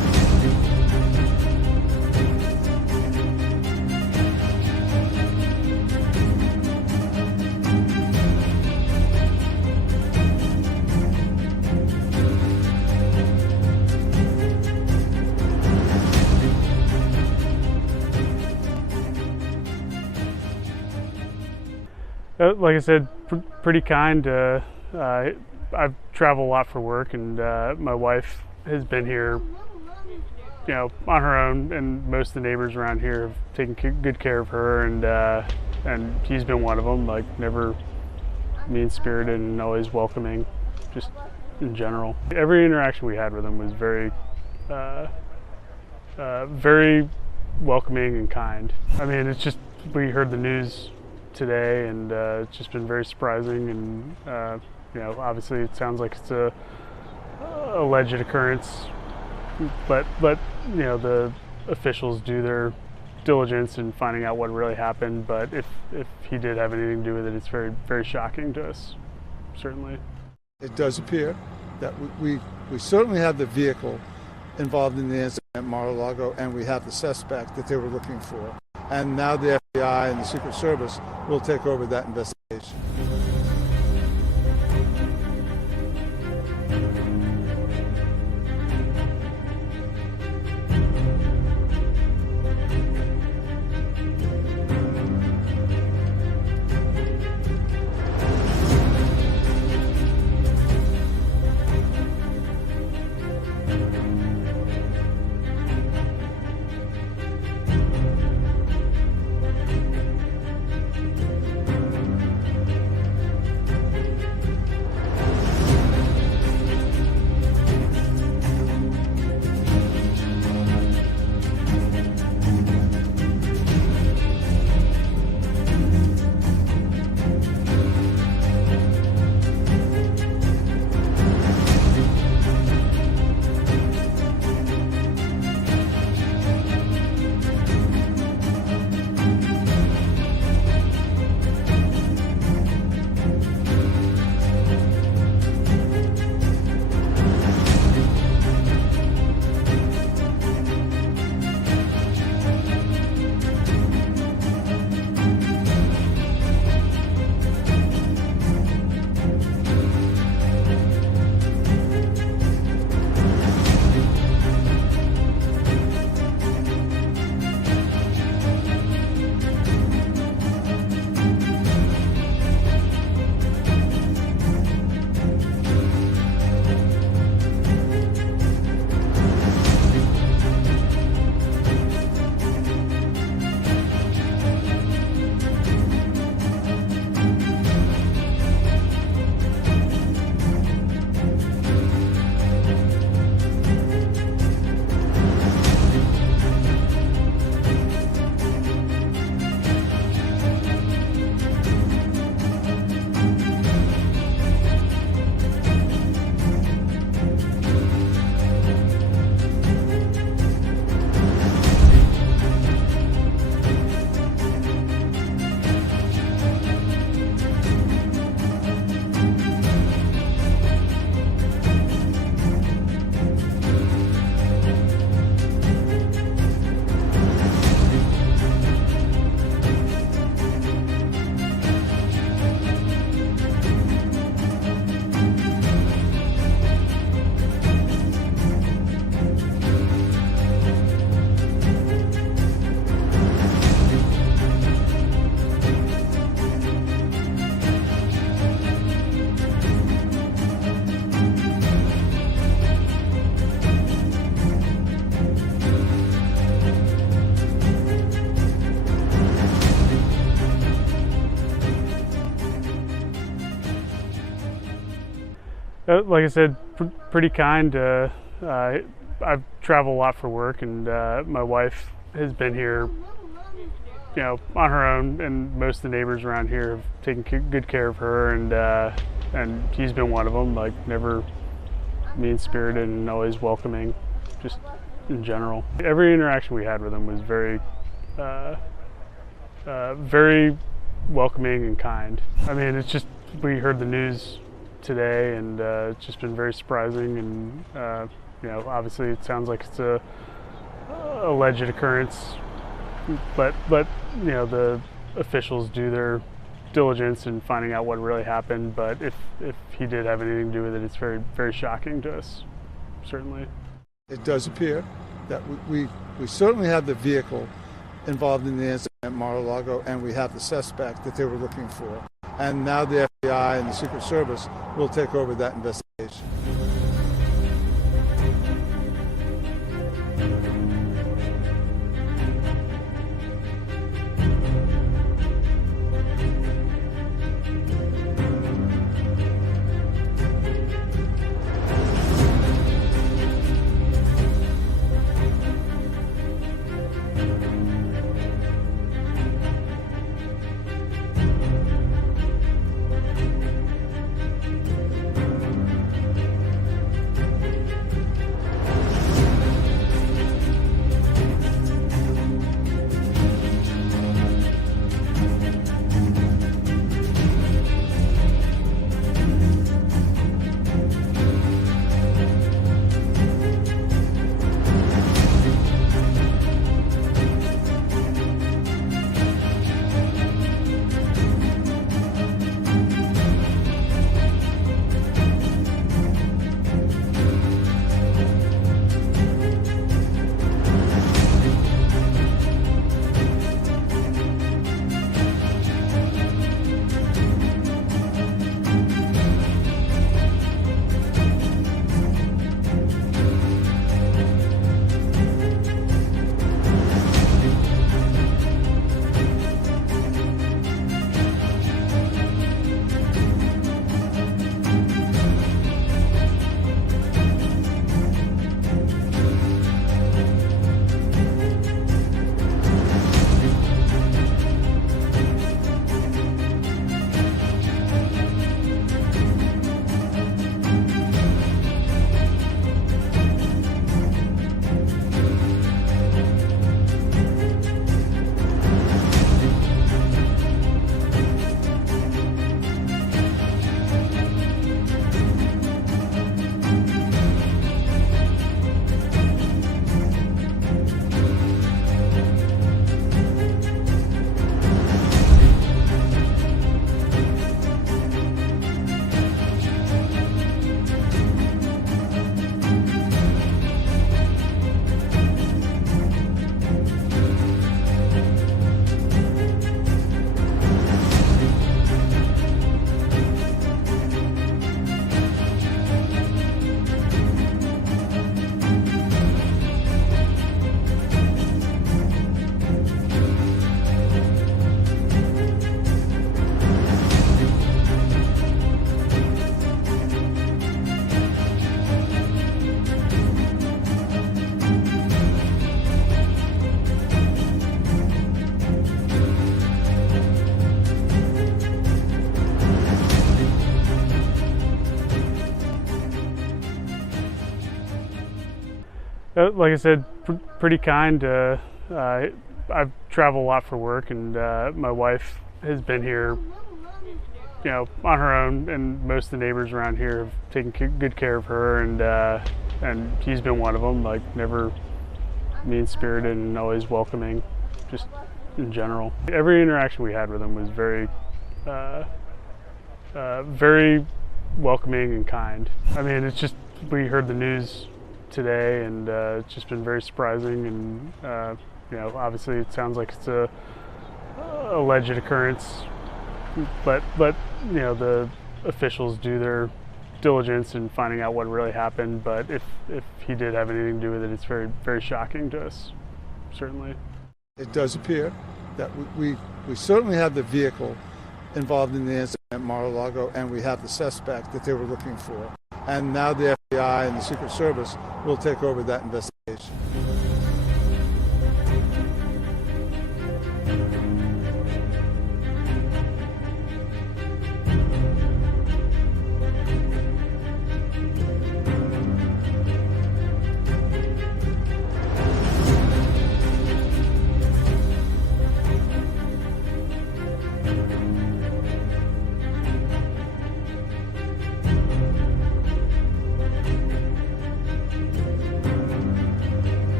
Like I said, pretty kind. I travel a lot for work, and my wife has been here, on her own, and most of the neighbors around here have taken good care of her, and he's been one of them. Like, never mean-spirited and always welcoming, just in general. Every interaction we had with him was very welcoming and kind. I mean, it's just, we heard the news today, and it's just been very surprising, and obviously it sounds like it's a alleged occurrence, but the officials do their diligence in finding out what really happened. But if he did have anything to do with it, it's very, very shocking to us, certainly. It does appear that we certainly have the vehicle involved in the incident at Mar-a-Lago, and we have the suspect that they were looking for. And now the FBI and the Secret Service will take over that investigation. Like I said, pretty kind. I travel a lot for work, and my wife has been here, on her own, and most of the neighbors around here have taken good care of her, and he's been one of them. Like, never mean-spirited and always welcoming, just in general. Every interaction we had with him was very welcoming and kind. I mean, it's just, we heard the news today, and it's just been very surprising, and obviously it sounds like it's a alleged occurrence, but the officials do their diligence in finding out what really happened. But if he did have anything to do with it, it's very, very shocking to us, certainly. It does appear that we certainly have the vehicle involved in the incident at Mar-a-Lago, and we have the suspect that they were looking for. And now the FBI and the Secret Service will take over that investigation. Like I said, pretty kind. I've traveled a lot for work, and my wife has been here, on her own, and most of the neighbors around here have taken good care of her, and he's been one of them. Like, never mean-spirited and always welcoming, just in general. Every interaction we had with him was very, very welcoming and kind. I mean, it's just, we heard the news today, and it's just been very surprising, and obviously it sounds like it's a alleged occurrence, but the officials do their diligence in finding out what really happened. But if he did have anything to do with it, it's very, very shocking to us, certainly. It does appear that we certainly have the vehicle involved in the incident at Mar-a-Lago, and we have the suspect that they were looking for. And now the FBI and the Secret Service will take over that investigation.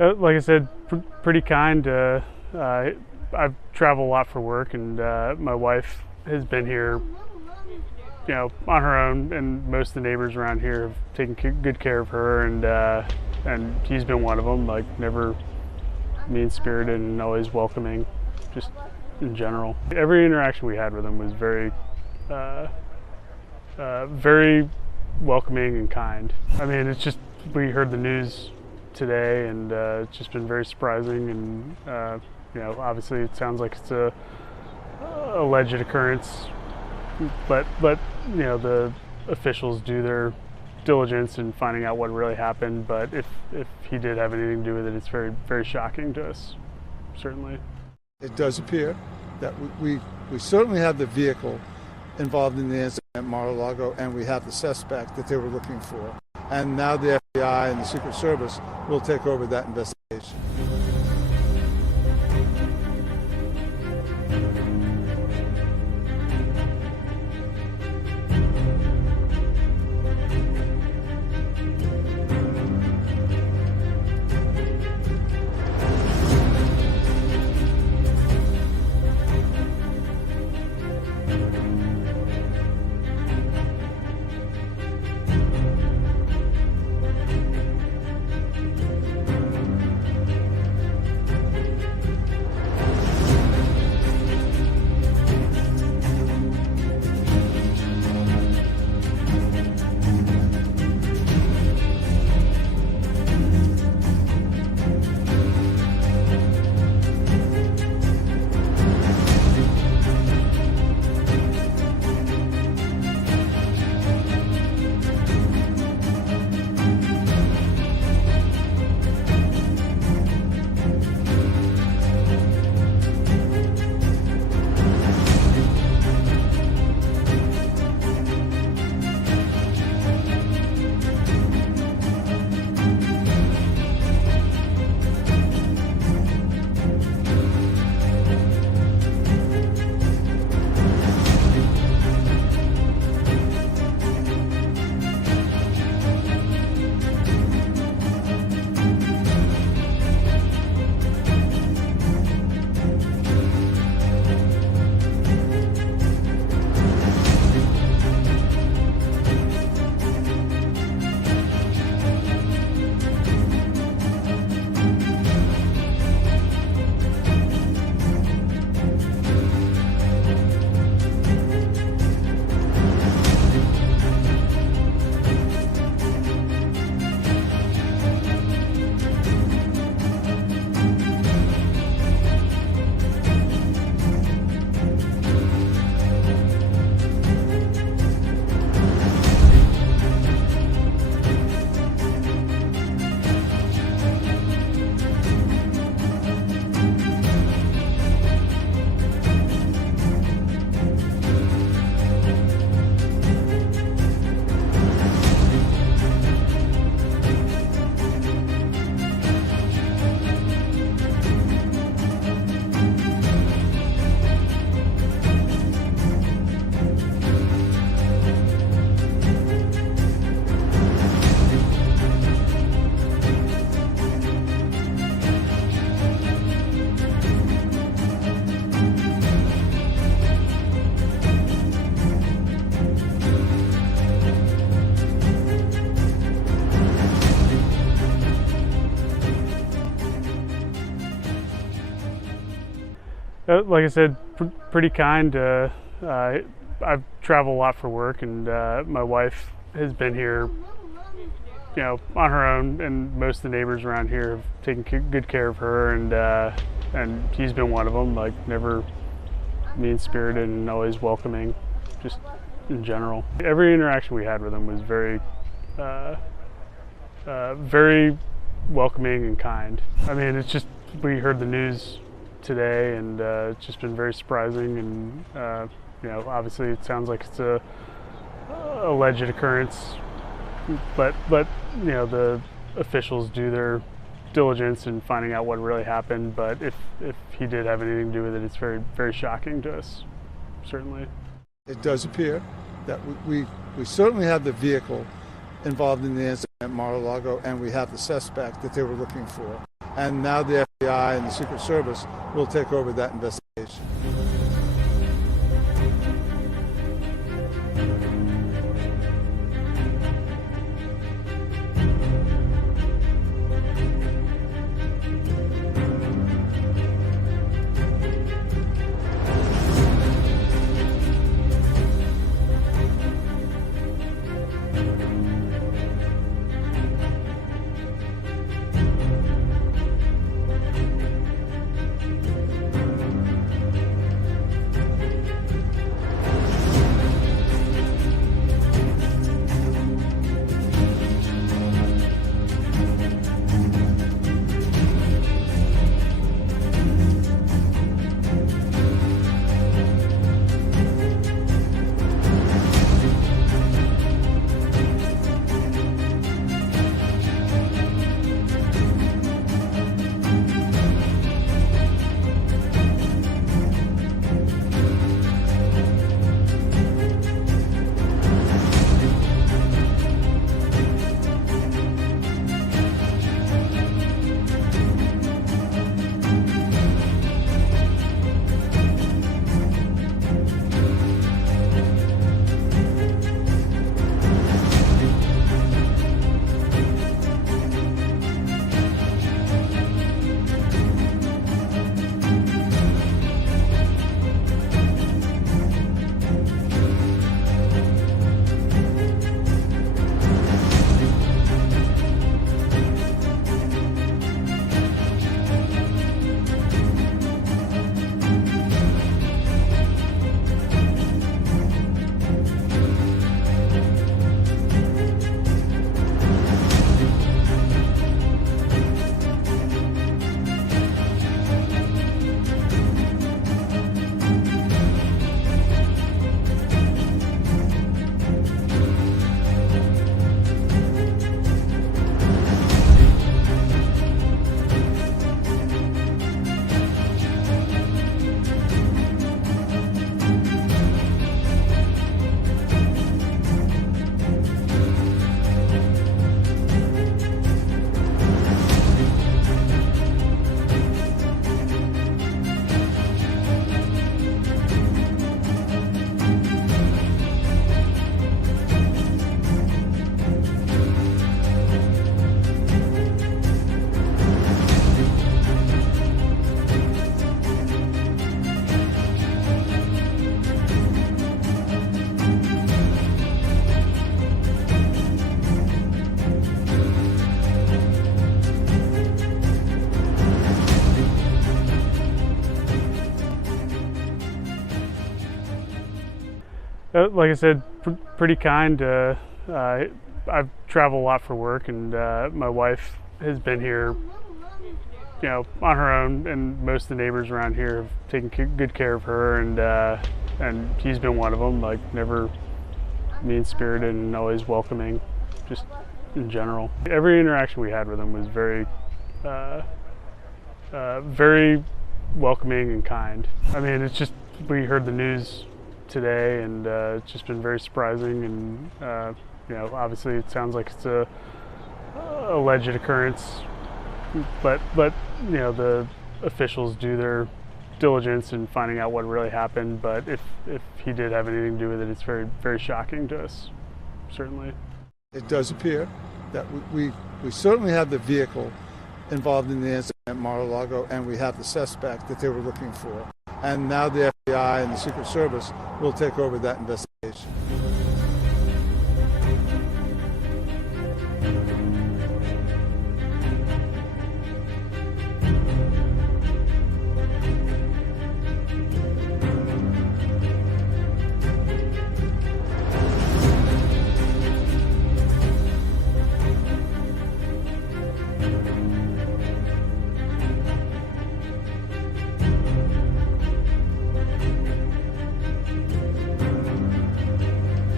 Like I said, pretty kind. I've traveled a lot for work, and my wife has been here, on her own, and most of the neighbors around here have taken good care of her, and he's been one of them. Like, never mean-spirited and always welcoming, just in general. Every interaction we had with him was very, very welcoming and kind. I mean, it's just, we heard the news today, and it's just been very surprising, and obviously it sounds like it's a alleged occurrence, but the officials do their diligence in finding out what really happened. But if he did have anything to do with it, it's very, very shocking to us, certainly. It does appear that we certainly have the vehicle involved in the incident at Mar-a-Lago, and we have the suspect that they were looking for. And now the FBI and the Secret Service will take over that investigation. Like I said, pretty kind. I've traveled a lot for work, and my wife has been here, on her own, and most of the neighbors around here have taken good care of her, and he's been one of them. Like, never mean-spirited and always welcoming, just in general. Every interaction we had with him was very, very welcoming and kind. I mean, it's just, we heard the news today, and it's just been very surprising, and obviously it sounds like it's a alleged occurrence, but the officials do their diligence in finding out what really happened. But if he did have anything to do with it, it's very, very shocking to us, certainly. It does appear that we certainly have the vehicle involved in the incident at Mar-a-Lago, and we have the suspect that they were looking for. and now the FBI and the Secret Service will take over that investigation. Like I said, pretty kind. I've traveled a lot for work, and my wife has been here, on her own, and most of the neighbors around here have taken good care of her, and he's been one of them. Like, never mean-spirited and always welcoming, just in general. Every interaction we had with him was very, very welcoming and kind. I mean, it's just, we heard the news today, and it's just been very surprising, and obviously it sounds like it's a alleged occurrence, but the officials do their diligence in finding out what really happened. But if he did have anything to do with it, it's very, very shocking to us, certainly. It does appear that we certainly have the vehicle involved in the incident at Mar-a-Lago, and we have the suspect that they were looking for. And now the FBI and the Secret Service will take over that investigation.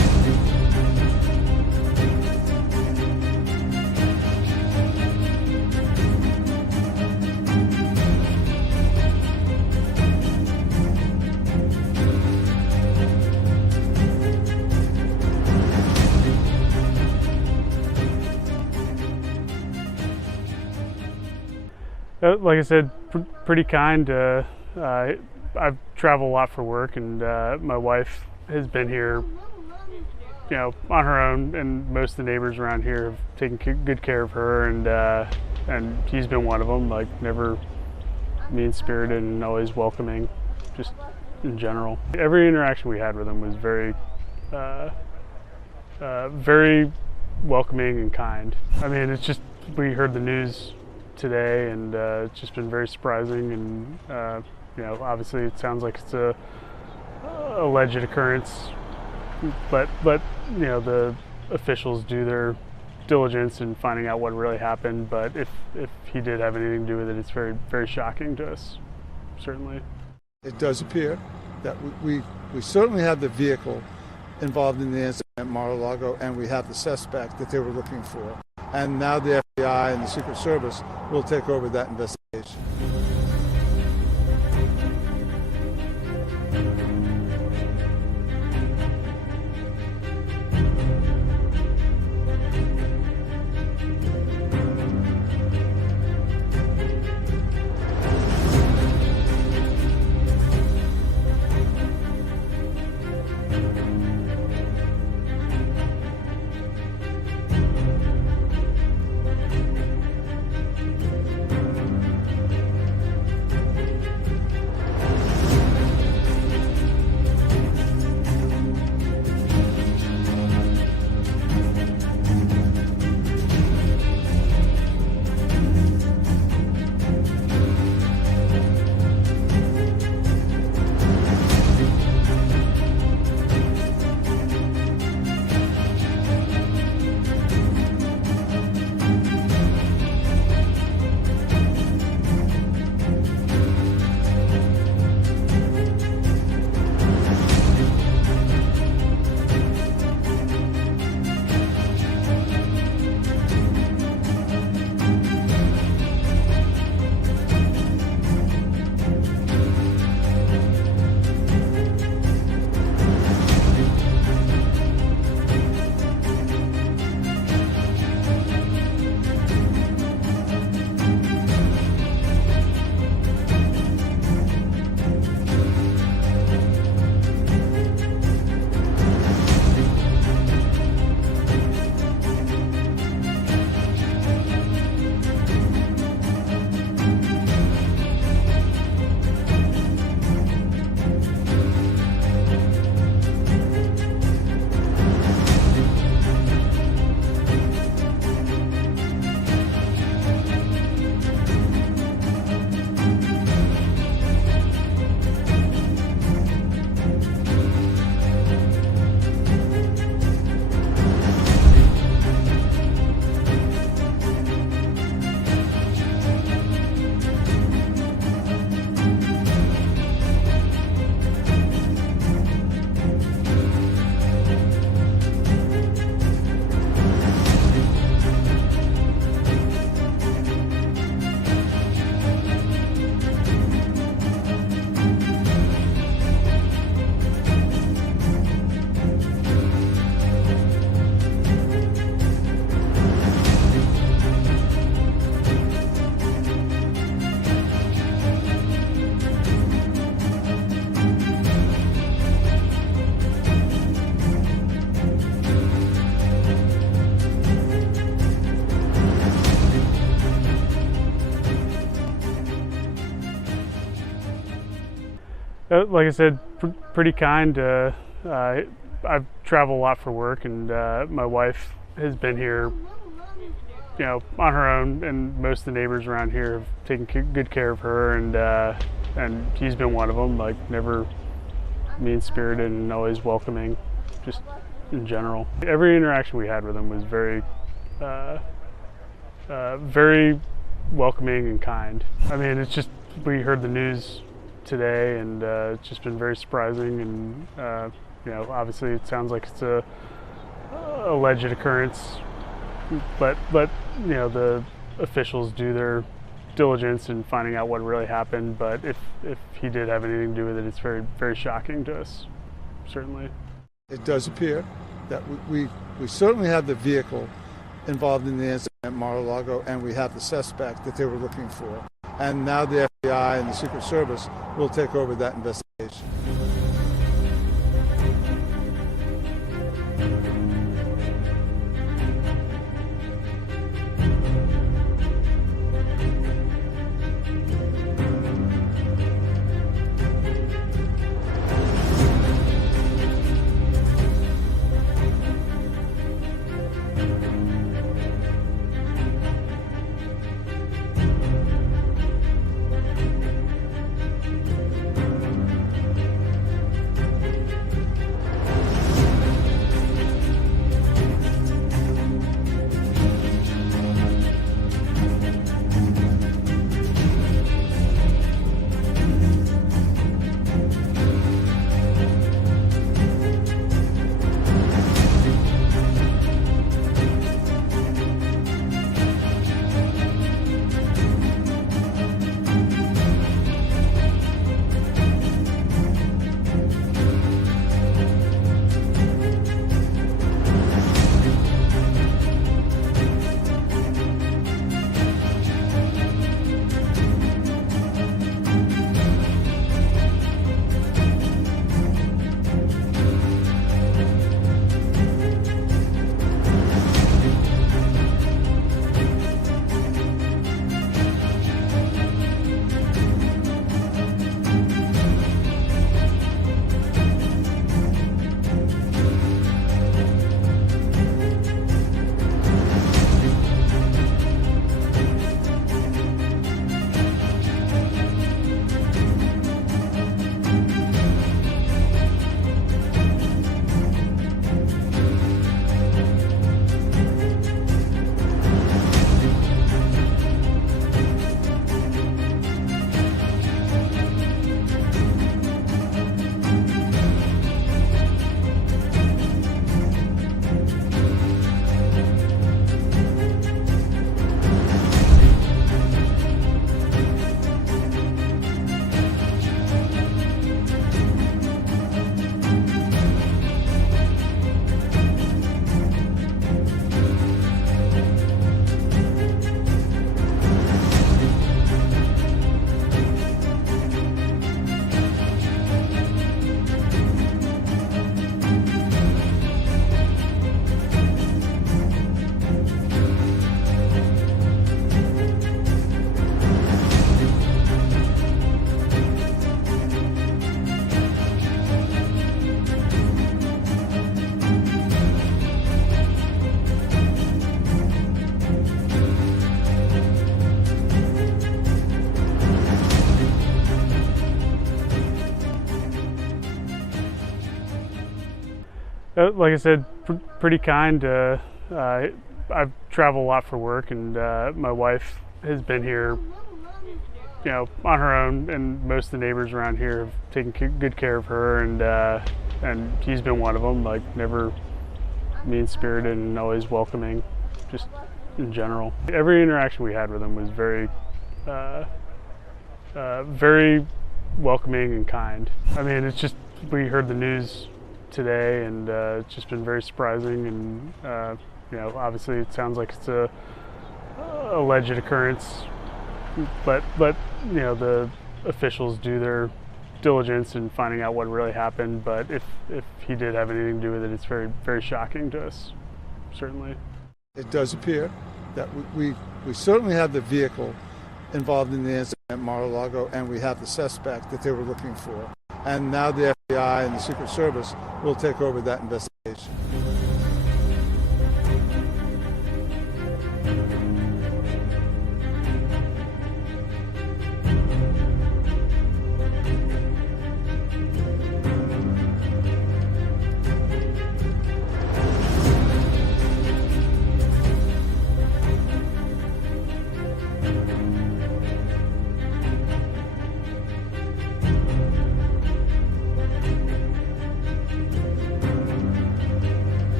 Like I said, pretty kind. I've traveled a lot for work, and my wife has been here, on her own, and most of the neighbors around here have taken good care of her, and he's been one of them. Like, never mean-spirited and always welcoming, just in general. Every interaction we had with him was very, very welcoming and kind. I mean, it's just, we heard the news today, and it's just been very surprising, and obviously it sounds like it's a alleged occurrence, but the officials do their diligence in finding out what really happened. But if he did have anything to do with it, it's very, very shocking to us, certainly. It does appear that we certainly have the vehicle involved in the incident at Mar-a-Lago, and we have the suspect that they were looking for. And now the FBI and the Secret Service will take over that investigation. Like I said, pretty kind. I've traveled a lot for work, and my wife has been here, on her own, and most of the neighbors around here have taken good care of her, and he's been one of them. Like, never mean-spirited and always welcoming, just in general. Every interaction we had with him was very, very welcoming and kind. I mean, it's just, we heard the news today, and it's just been very surprising, and obviously it sounds like it's a alleged occurrence, but the officials do their diligence in finding out what really happened. But if he did have anything to do with it, it's very, very shocking to us, certainly. It does appear that we certainly have the vehicle involved in the incident at Mar-a-Lago, and we have the suspect that they were looking for. and now the FBI and the Secret Service will take over that investigation. Like I said, pretty kind. I've traveled a lot for work, and my wife has been here, on her own, and most of the neighbors around here have taken good care of her, and he's been one of them. Like, never mean-spirited and always welcoming, just in general. Every interaction we had with him was very welcoming and kind. I mean, it's just, we heard the news today, and it's just been very surprising, and obviously it sounds like it's a alleged occurrence, but the officials do their diligence in finding out what really happened. But if he did have anything to do with it, it's very, very shocking to us, certainly. It does appear that we certainly have the vehicle involved in the incident at Mar-a-Lago, and we have the suspect that they were looking for. And now the FBI and the Secret Service will take over that investigation.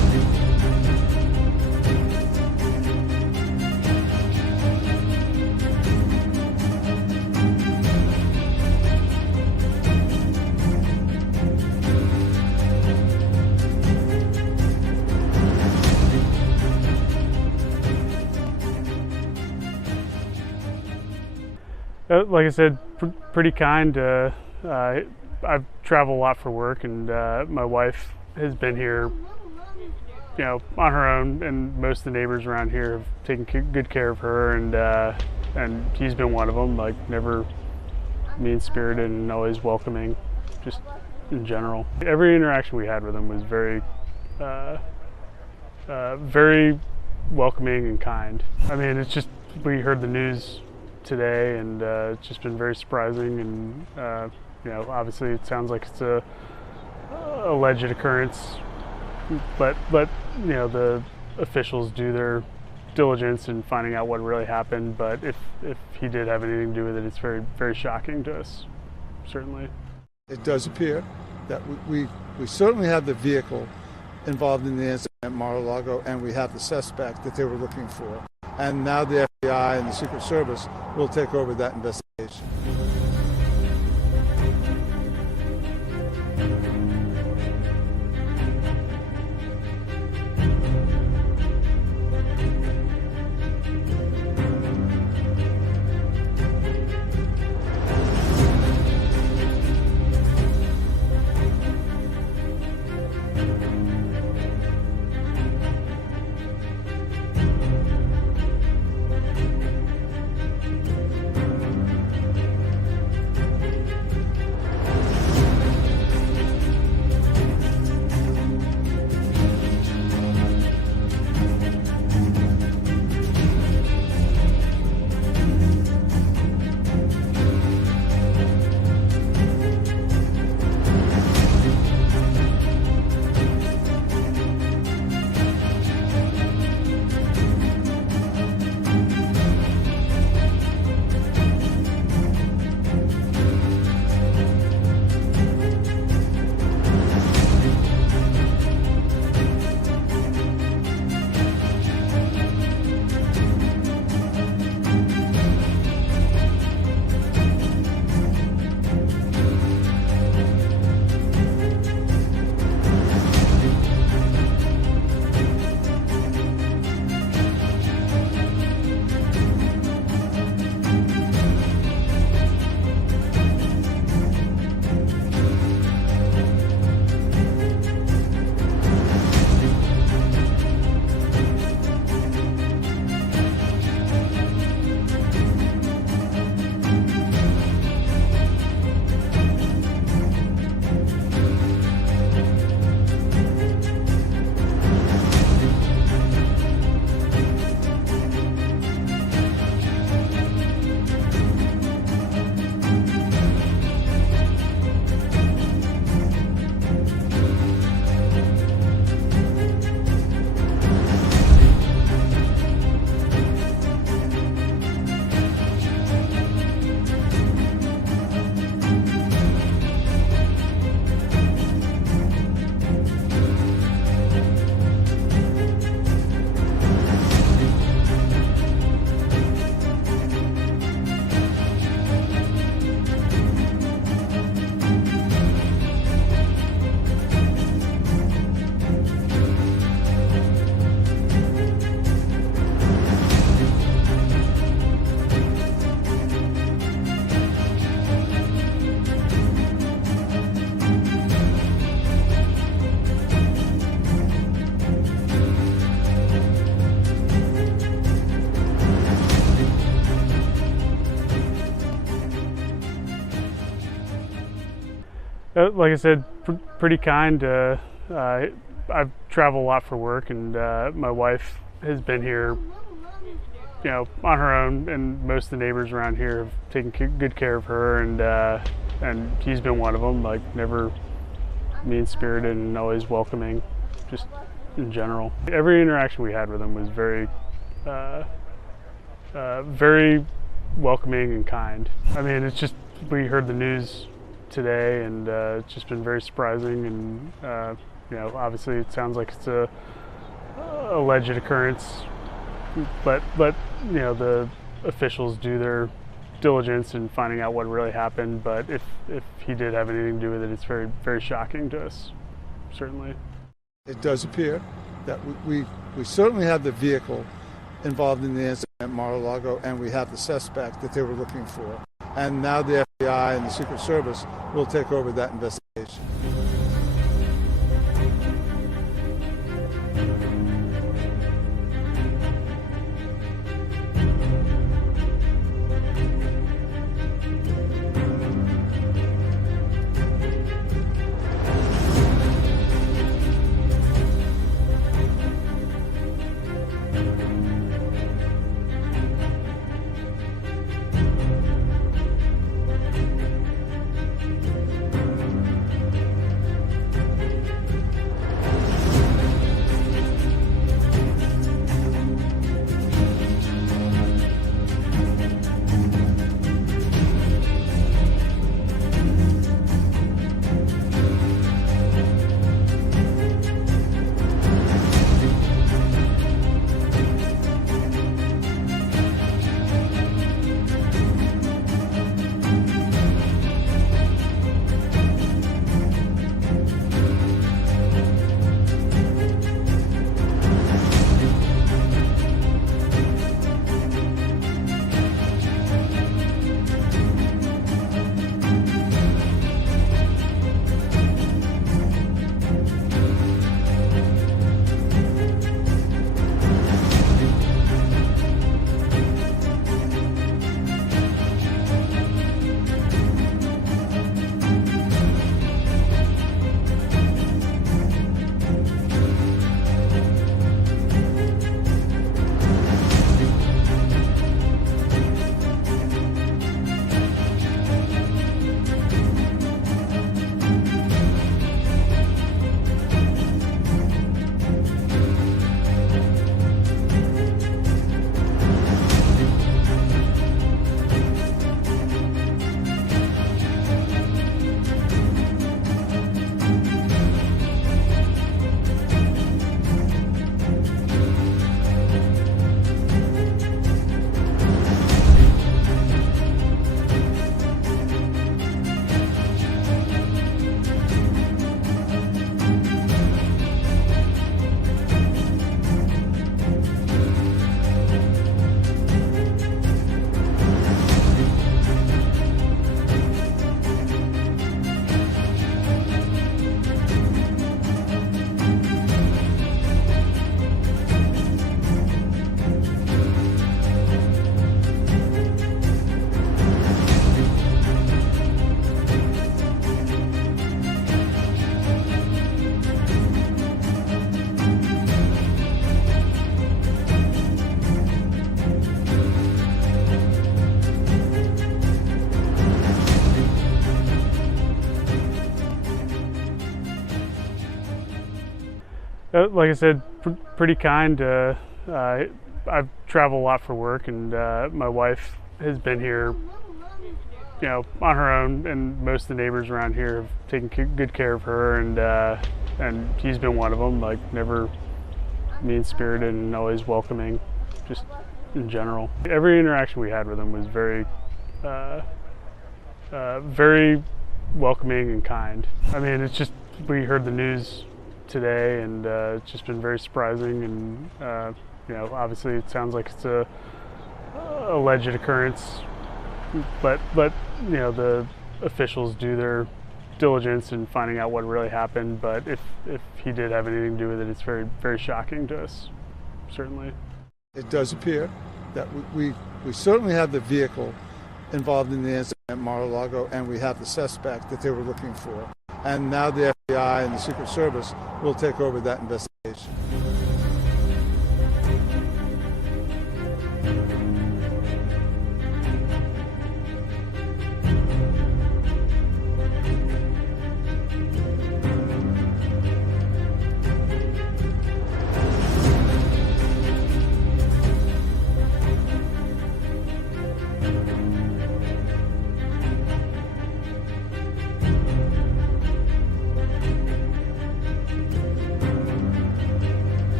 Like I said, pretty kind. I've traveled a lot for work, and my wife has been here, on her own, and most of the neighbors around here have taken good care of her, and he's been one of them. Like, never mean-spirited and always welcoming, just in general. Every interaction we had with him was very, very welcoming and kind. I mean, it's just, we heard the news today, and it's just been very surprising, and obviously it sounds like it's a alleged occurrence, but the officials do their diligence in finding out what really happened. But if he did have anything to do with it, it's very, very shocking to us, certainly. It does appear that we certainly have the vehicle involved in the incident at Mar-a-Lago, and we have the suspect that they were looking for. And now the FBI and the Secret Service will take over that investigation. Like I said, pretty kind. I've traveled a lot for work, and my wife has been here, on her own, and most of the neighbors around here have taken good care of her, and he's been one of them. Like, never mean-spirited and always welcoming, just in general. Every interaction we had with him was very, very welcoming and kind. I mean, it's just, we heard the news today, and it's just been very surprising, and obviously it sounds like it's a alleged occurrence, but the officials do their diligence in finding out what really happened. But if he did have anything to do with it, it's very, very shocking to us, certainly. It does appear that we certainly have the vehicle involved in the incident at Mar-a-Lago, and we have the suspect that they were looking for. And now the FBI and the Secret Service will take over that investigation. Like I said, pretty kind. I've traveled a lot for work, and my wife has been here, on her own, and most of the neighbors around here have taken good care of her, and he's been one of them. Like, never mean-spirited and always welcoming, just in general. Every interaction we had with him was very, very welcoming and kind. I mean, it's just, we heard the news today, and it's just been very surprising, and obviously it sounds like it's a alleged occurrence, but the officials do their diligence in finding out what really happened. But if he did have anything to do with it, it's very, very shocking to us, certainly. It does appear that we certainly have the vehicle involved in the incident at Mar-a-Lago, and we have the suspect that they were looking for. And now the FBI and the Secret Service will take over that investigation.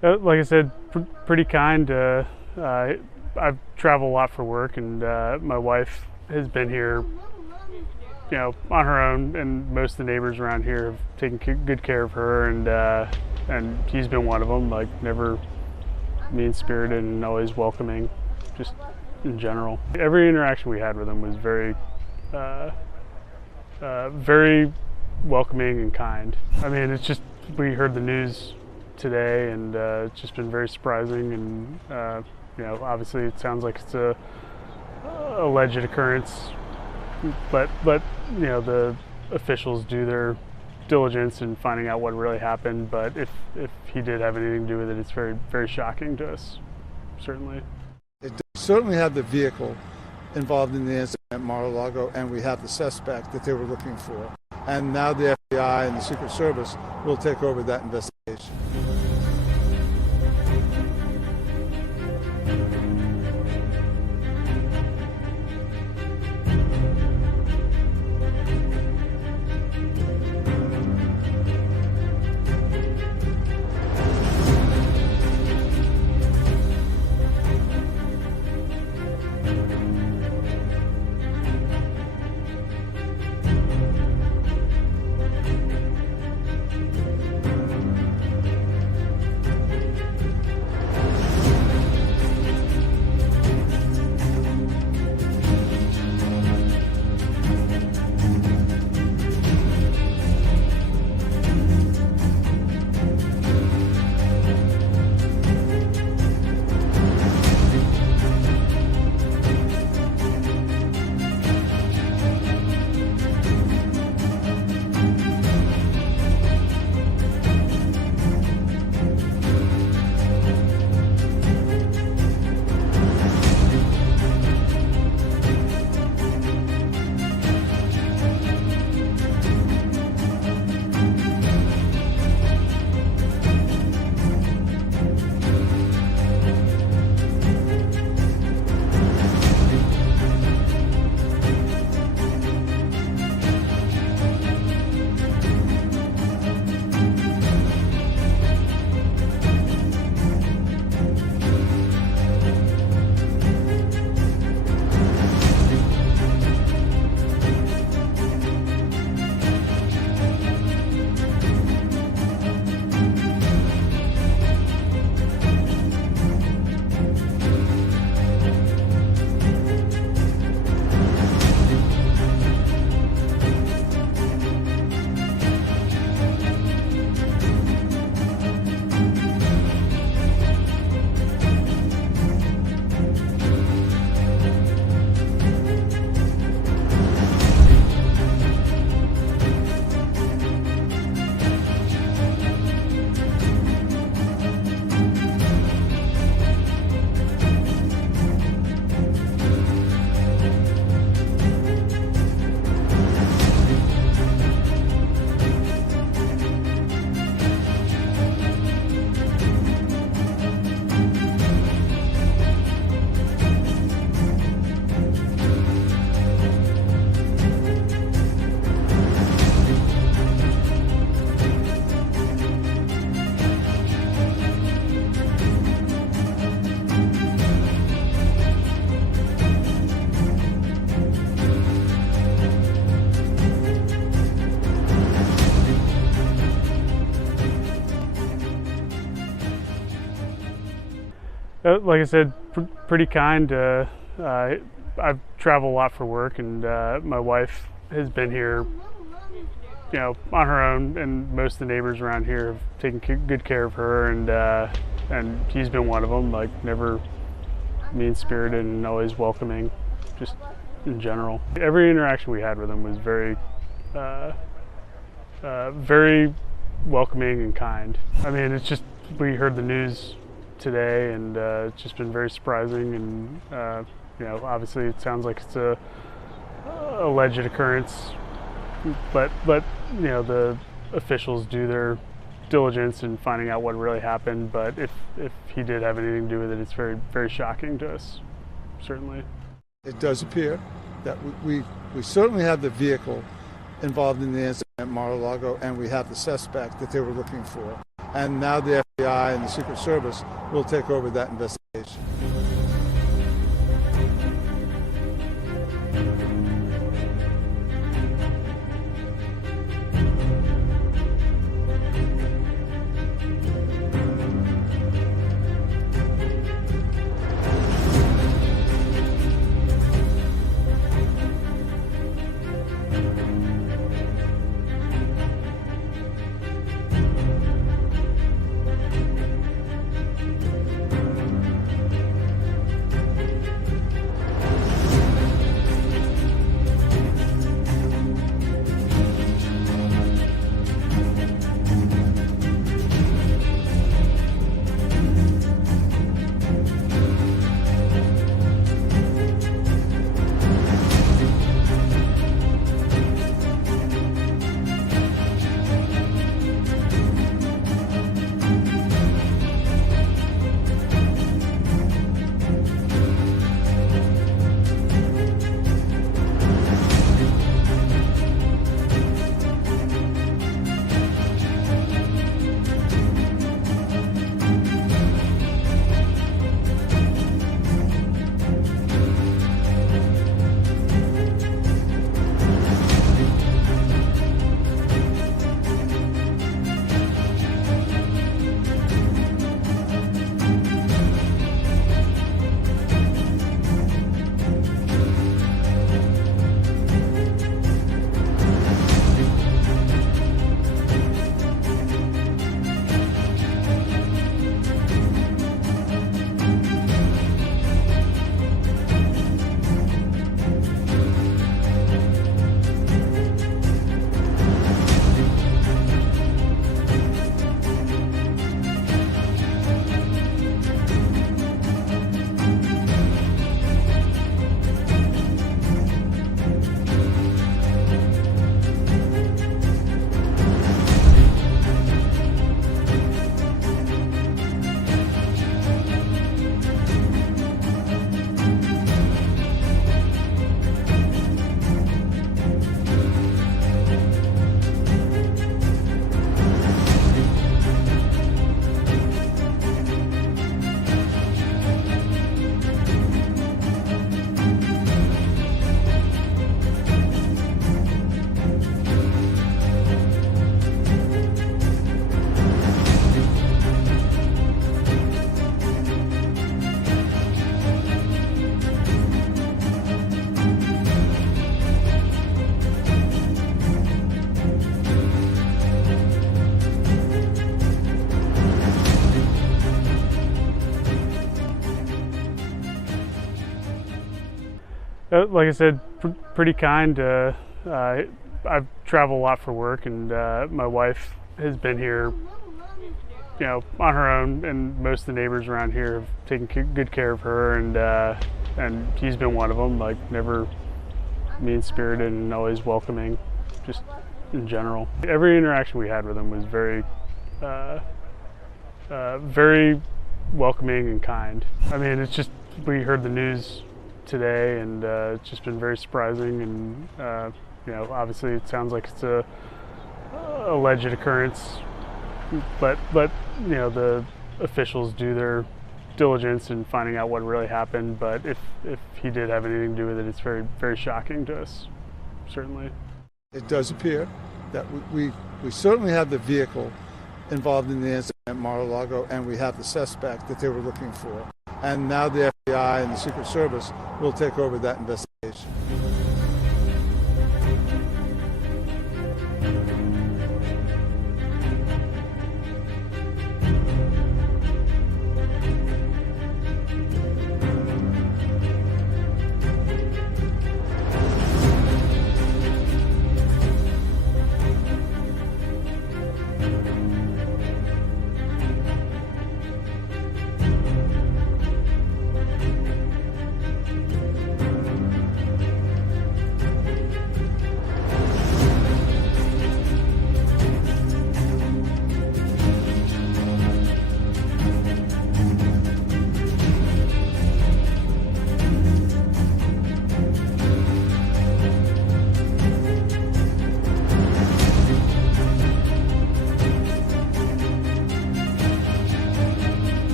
Like I said, pretty kind. I've traveled a lot for work, and my wife has been here, on her own, and most of the neighbors around here have taken good care of her, and he's been one of them. Like, never mean-spirited and always welcoming, just in general. Every interaction we had with him was very, very welcoming and kind. I mean, it's just, we heard the news today, and it's just been very surprising, and obviously it sounds like it's a alleged occurrence, but the officials do their diligence in finding out what really happened. But if he did have anything to do with it, it's very, very shocking to us, certainly. It certainly had the vehicle involved in the incident at Mar-a-Lago, and we have the suspect that they were looking for. And now the FBI and the Secret Service will take over that investigation. Like I said, pretty kind. I've traveled a lot for work, and my wife has been here, on her own, and most of the neighbors around here have taken good care of her, and he's been one of them. Like, never mean-spirited and always welcoming, just in general. Every interaction we had with him was very, very welcoming and kind. I mean, it's just, we heard the news today, and it's just been very surprising, and obviously it sounds like it's a alleged occurrence, but the officials do their diligence in finding out what really happened. But if he did have anything to do with it, it's very, very shocking to us, certainly. It does appear that we certainly have the vehicle involved in the incident at Mar-a-Lago, and we have the suspect that they were looking for. and now the FBI and the Secret Service will take over that investigation. Like I said, pretty kind. I've traveled a lot for work, and my wife has been here, on her own, and most of the neighbors around here have taken good care of her, and he's been one of them. Like, never mean-spirited and always welcoming, just in general. Every interaction we had with him was very, very welcoming and kind. I mean, it's just, we heard the news today, and it's just been very surprising, and obviously it sounds like it's a alleged occurrence, but the officials do their diligence in finding out what really happened. But if he did have anything to do with it, it's very, very shocking to us, certainly. It does appear that we certainly have the vehicle involved in the incident at Mar-a-Lago, and we have the suspect that they were looking for. And now the FBI and the Secret Service will take over that investigation.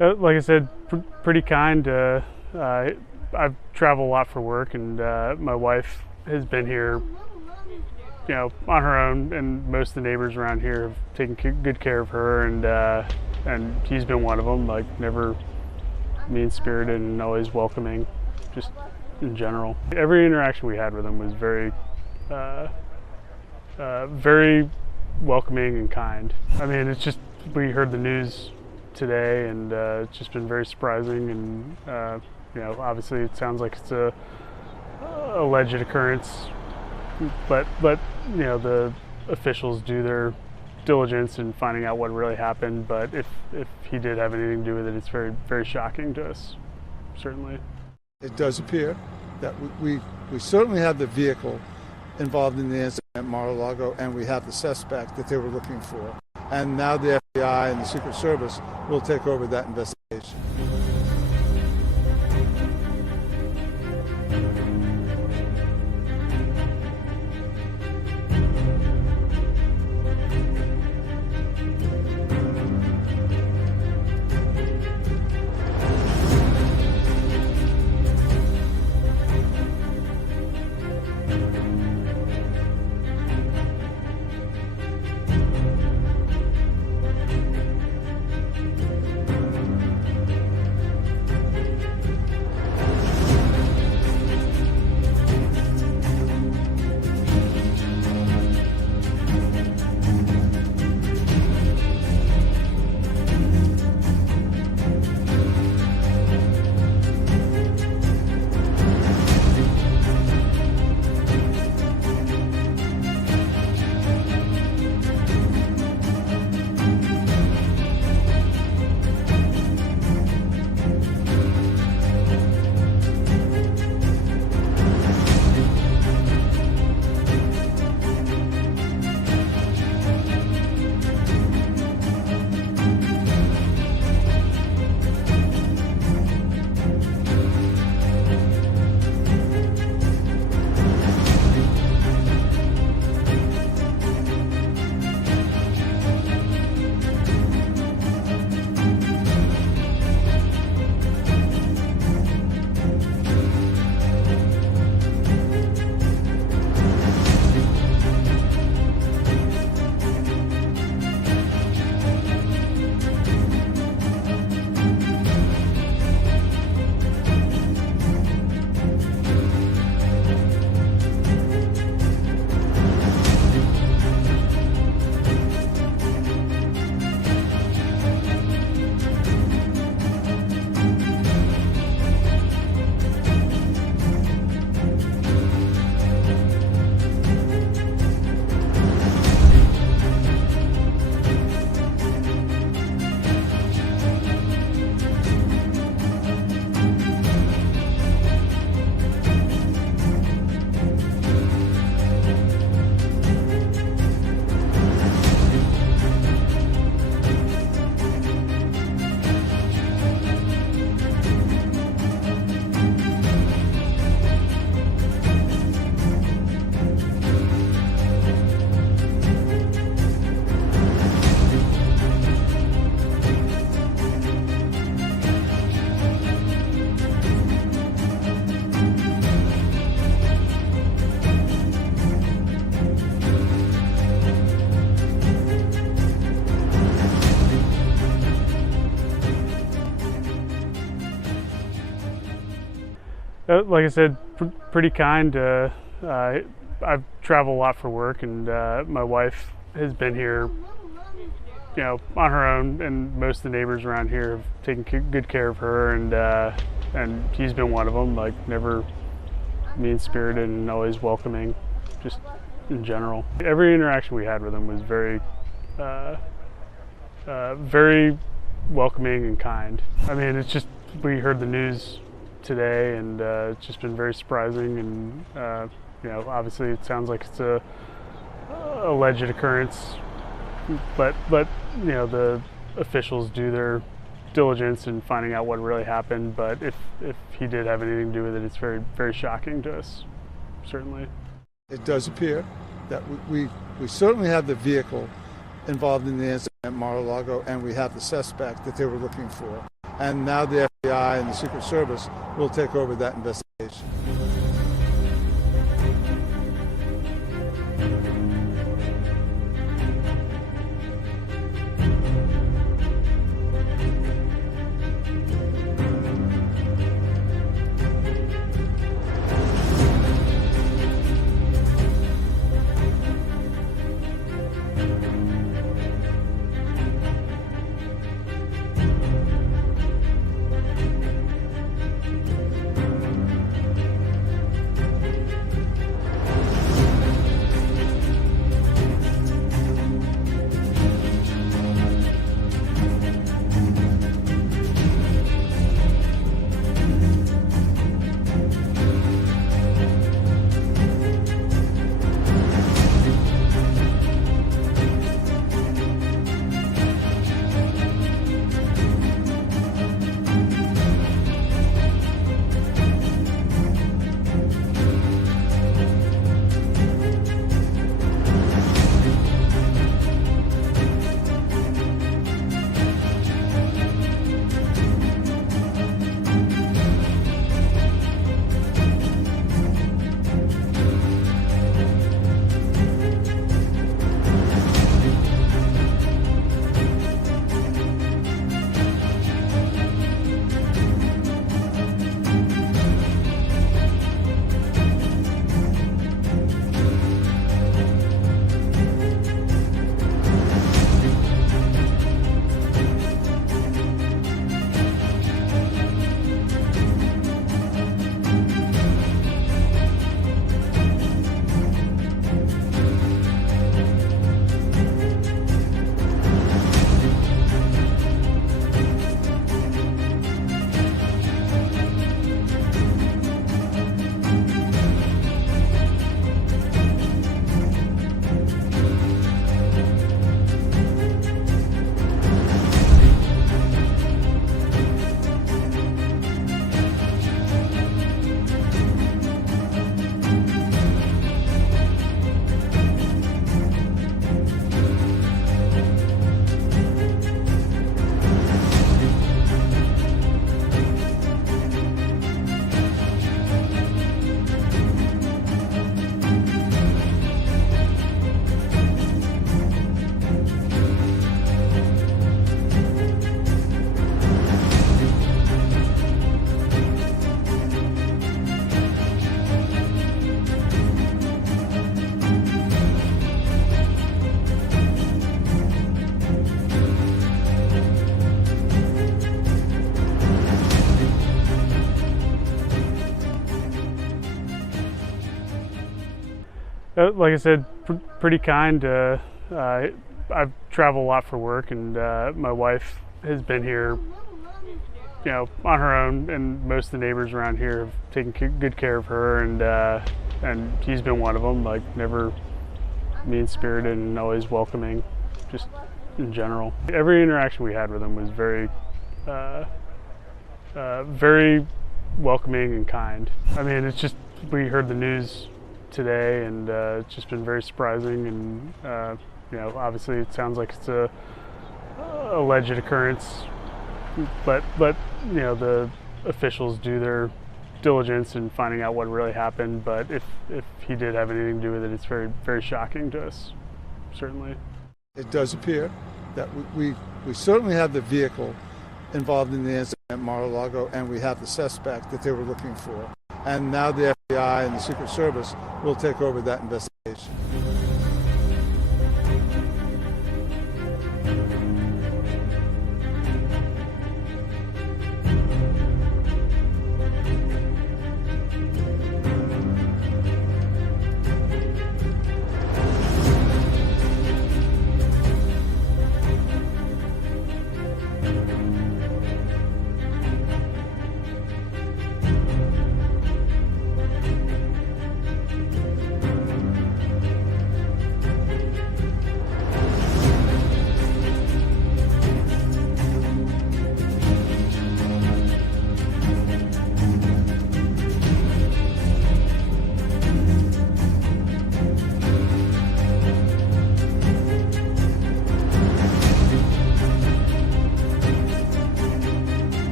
Like I said, pretty kind. I've traveled a lot for work, and my wife has been here, on her own, and most of the neighbors around here have taken good care of her, and he's been one of them. Like, never mean-spirited and always welcoming, just in general. Every interaction we had with him was very, very welcoming and kind. I mean, it's just, we heard the news today, and it's just been very surprising, and obviously it sounds like it's a alleged occurrence, but the officials do their diligence in finding out what really happened. But if he did have anything to do with it, it's very, very shocking to us, certainly. It does appear that we certainly have the vehicle involved in the incident at Mar-a-Lago, and we have the suspect that they were looking for. And now the FBI and the Secret Service will take over that investigation. Like I said, pretty kind. I've traveled a lot for work, and my wife has been here, on her own, and most of the neighbors around here have taken good care of her, and he's been one of them. Like, never mean-spirited and always welcoming, just in general. Every interaction we had with him was very, very welcoming and kind. I mean, it's just, we heard the news today, and it's just been very surprising, and obviously it sounds like it's a alleged occurrence, but the officials do their diligence in finding out what really happened. But if he did have anything to do with it, it's very, very shocking to us, certainly. It does appear that we certainly have the vehicle involved in the incident at Mar-a-Lago, and we have the suspect that they were looking for. and now the FBI and the Secret Service will take over that investigation. Like I said, pretty kind. I've traveled a lot for work, and my wife has been here, on her own, and most of the neighbors around here have taken good care of her, and he's been one of them. Like, never mean-spirited and always welcoming, just in general. Every interaction we had with him was very welcoming and kind. I mean, it's just, we heard the news today, and it's just been very surprising, and obviously it sounds like it's a alleged occurrence, but the officials do their diligence in finding out what really happened. But if he did have anything to do with it, it's very, very shocking to us, certainly. It does appear that we certainly have the vehicle involved in the incident at Mar-a-Lago, and we have the suspect that they were looking for. And now the FBI and the Secret Service will take over that investigation.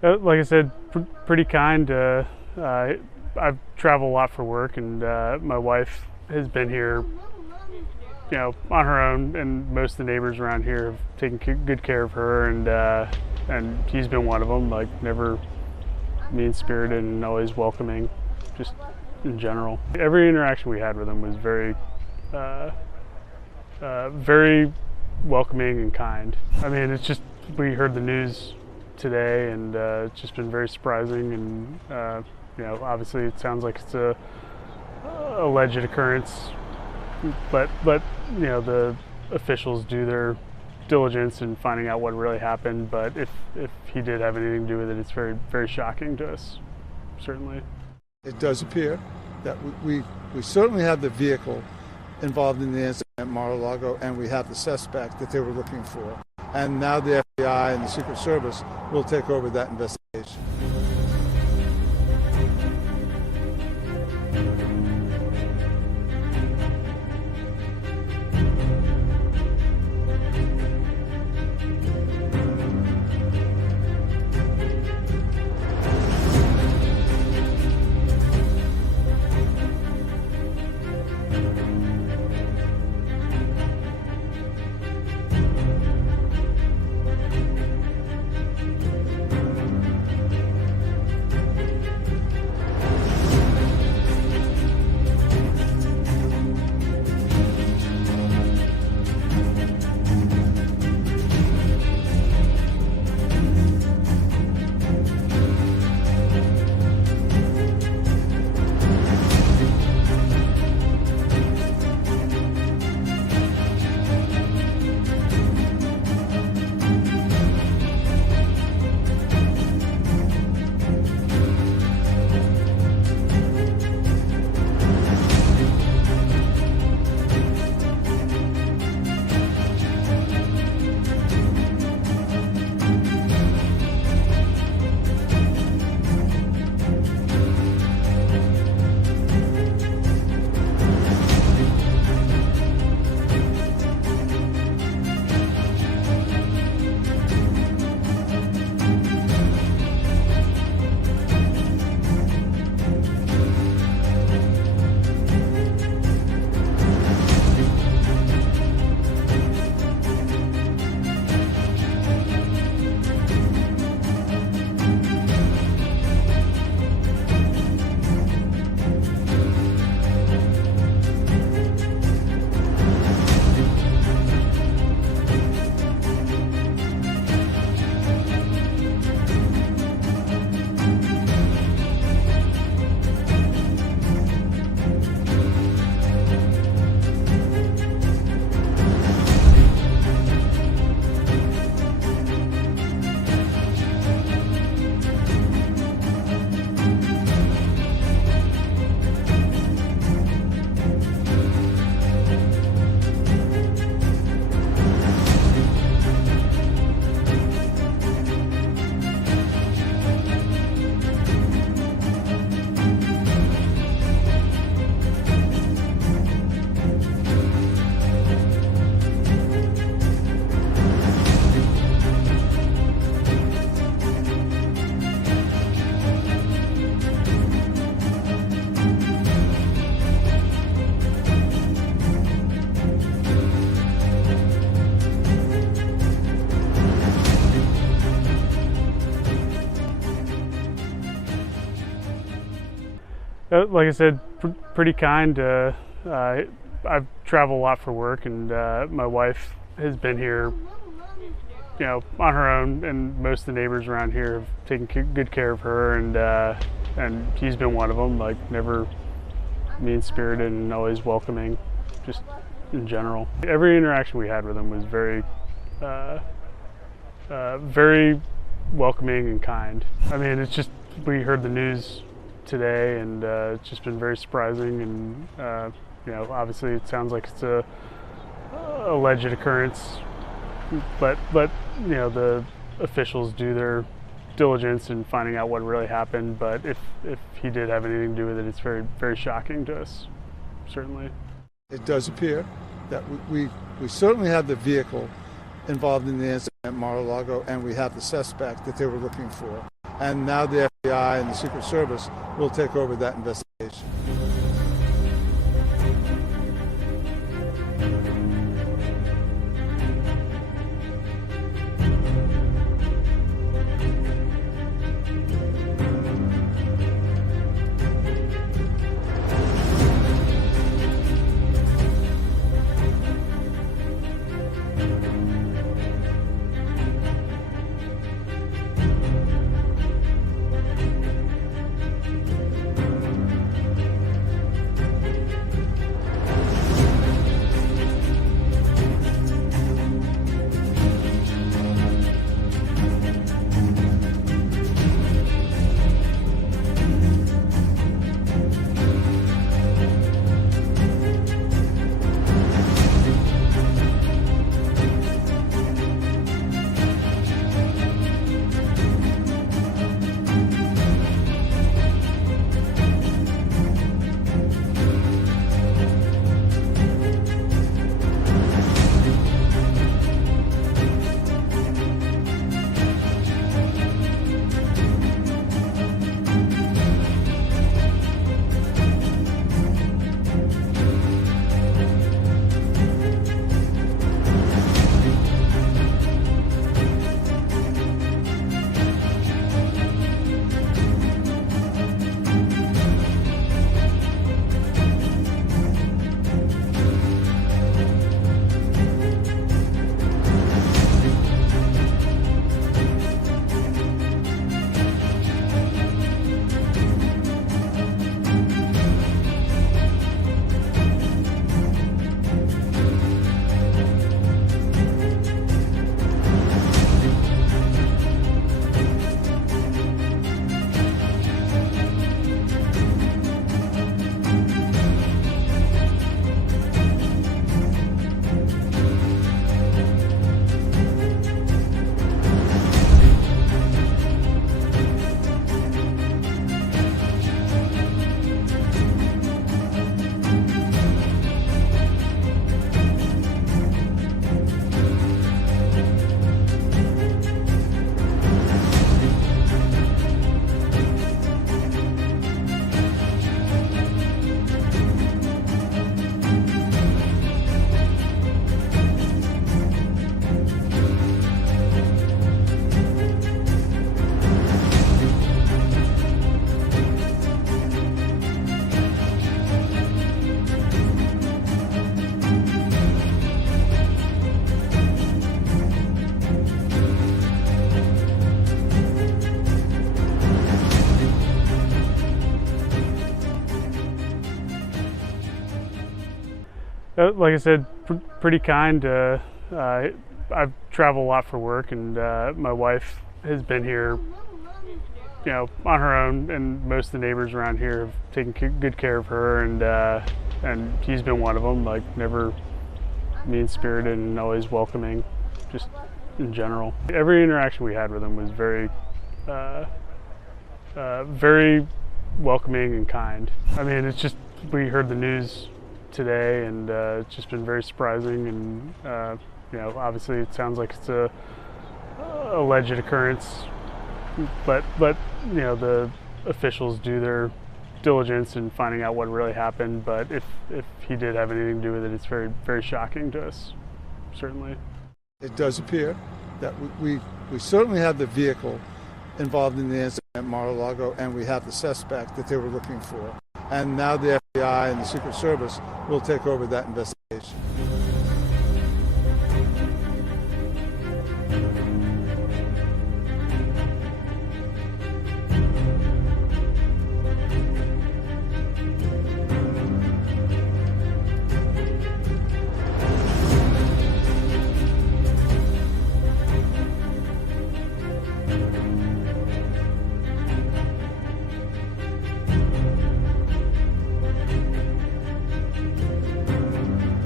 Like I said, pretty kind. I've traveled a lot for work, and my wife has been here, on her own, and most of the neighbors around here have taken good care of her, and he's been one of them. Like, never mean-spirited and always welcoming, just in general. Every interaction we had with him was very, very welcoming and kind. I mean, it's just, we heard the news today, and it's just been very surprising, and obviously it sounds like it's a alleged occurrence, but the officials do their diligence in finding out what really happened. But if he did have anything to do with it, it's very, very shocking to us, certainly. It does appear that we certainly have the vehicle involved in the incident at Mar-a-Lago, and we have the suspect that they were looking for. And now the FBI and the Secret Service will take over that investigation. Like I said, pretty kind. I've traveled a lot for work, and my wife has been here, on her own, and most of the neighbors around here have taken good care of her, and he's been one of them. Like, never mean-spirited and always welcoming, just in general. Every interaction we had with him was very, very welcoming and kind. I mean, it's just, we heard the news today, and it's just been very surprising, and obviously it sounds like it's a alleged occurrence, but the officials do their diligence in finding out what really happened. But if he did have anything to do with it, it's very, very shocking to us, certainly. It does appear that we certainly have the vehicle involved in the incident at Mar-a-Lago, and we have the suspect that they were looking for. and now the FBI and the Secret Service will take over that investigation. Like I said, pretty kind. I travel a lot for work, and my wife has been here, on her own, and most of the neighbors around here have taken good care of her, and he's been one of them. Like, never mean-spirited and always welcoming, just in general. Every interaction we had with him was very welcoming and kind. I mean, it's just, we heard the news today, and it's just been very surprising, and obviously it sounds like it's a alleged occurrence, but the officials do their diligence in finding out what really happened. But if he did have anything to do with it, it's very, very shocking to us, certainly. It does appear that we certainly have the vehicle involved in the incident at Mar-a-Lago, and we have the suspect that they were looking for. And now the FBI and the Secret Service will take over that investigation.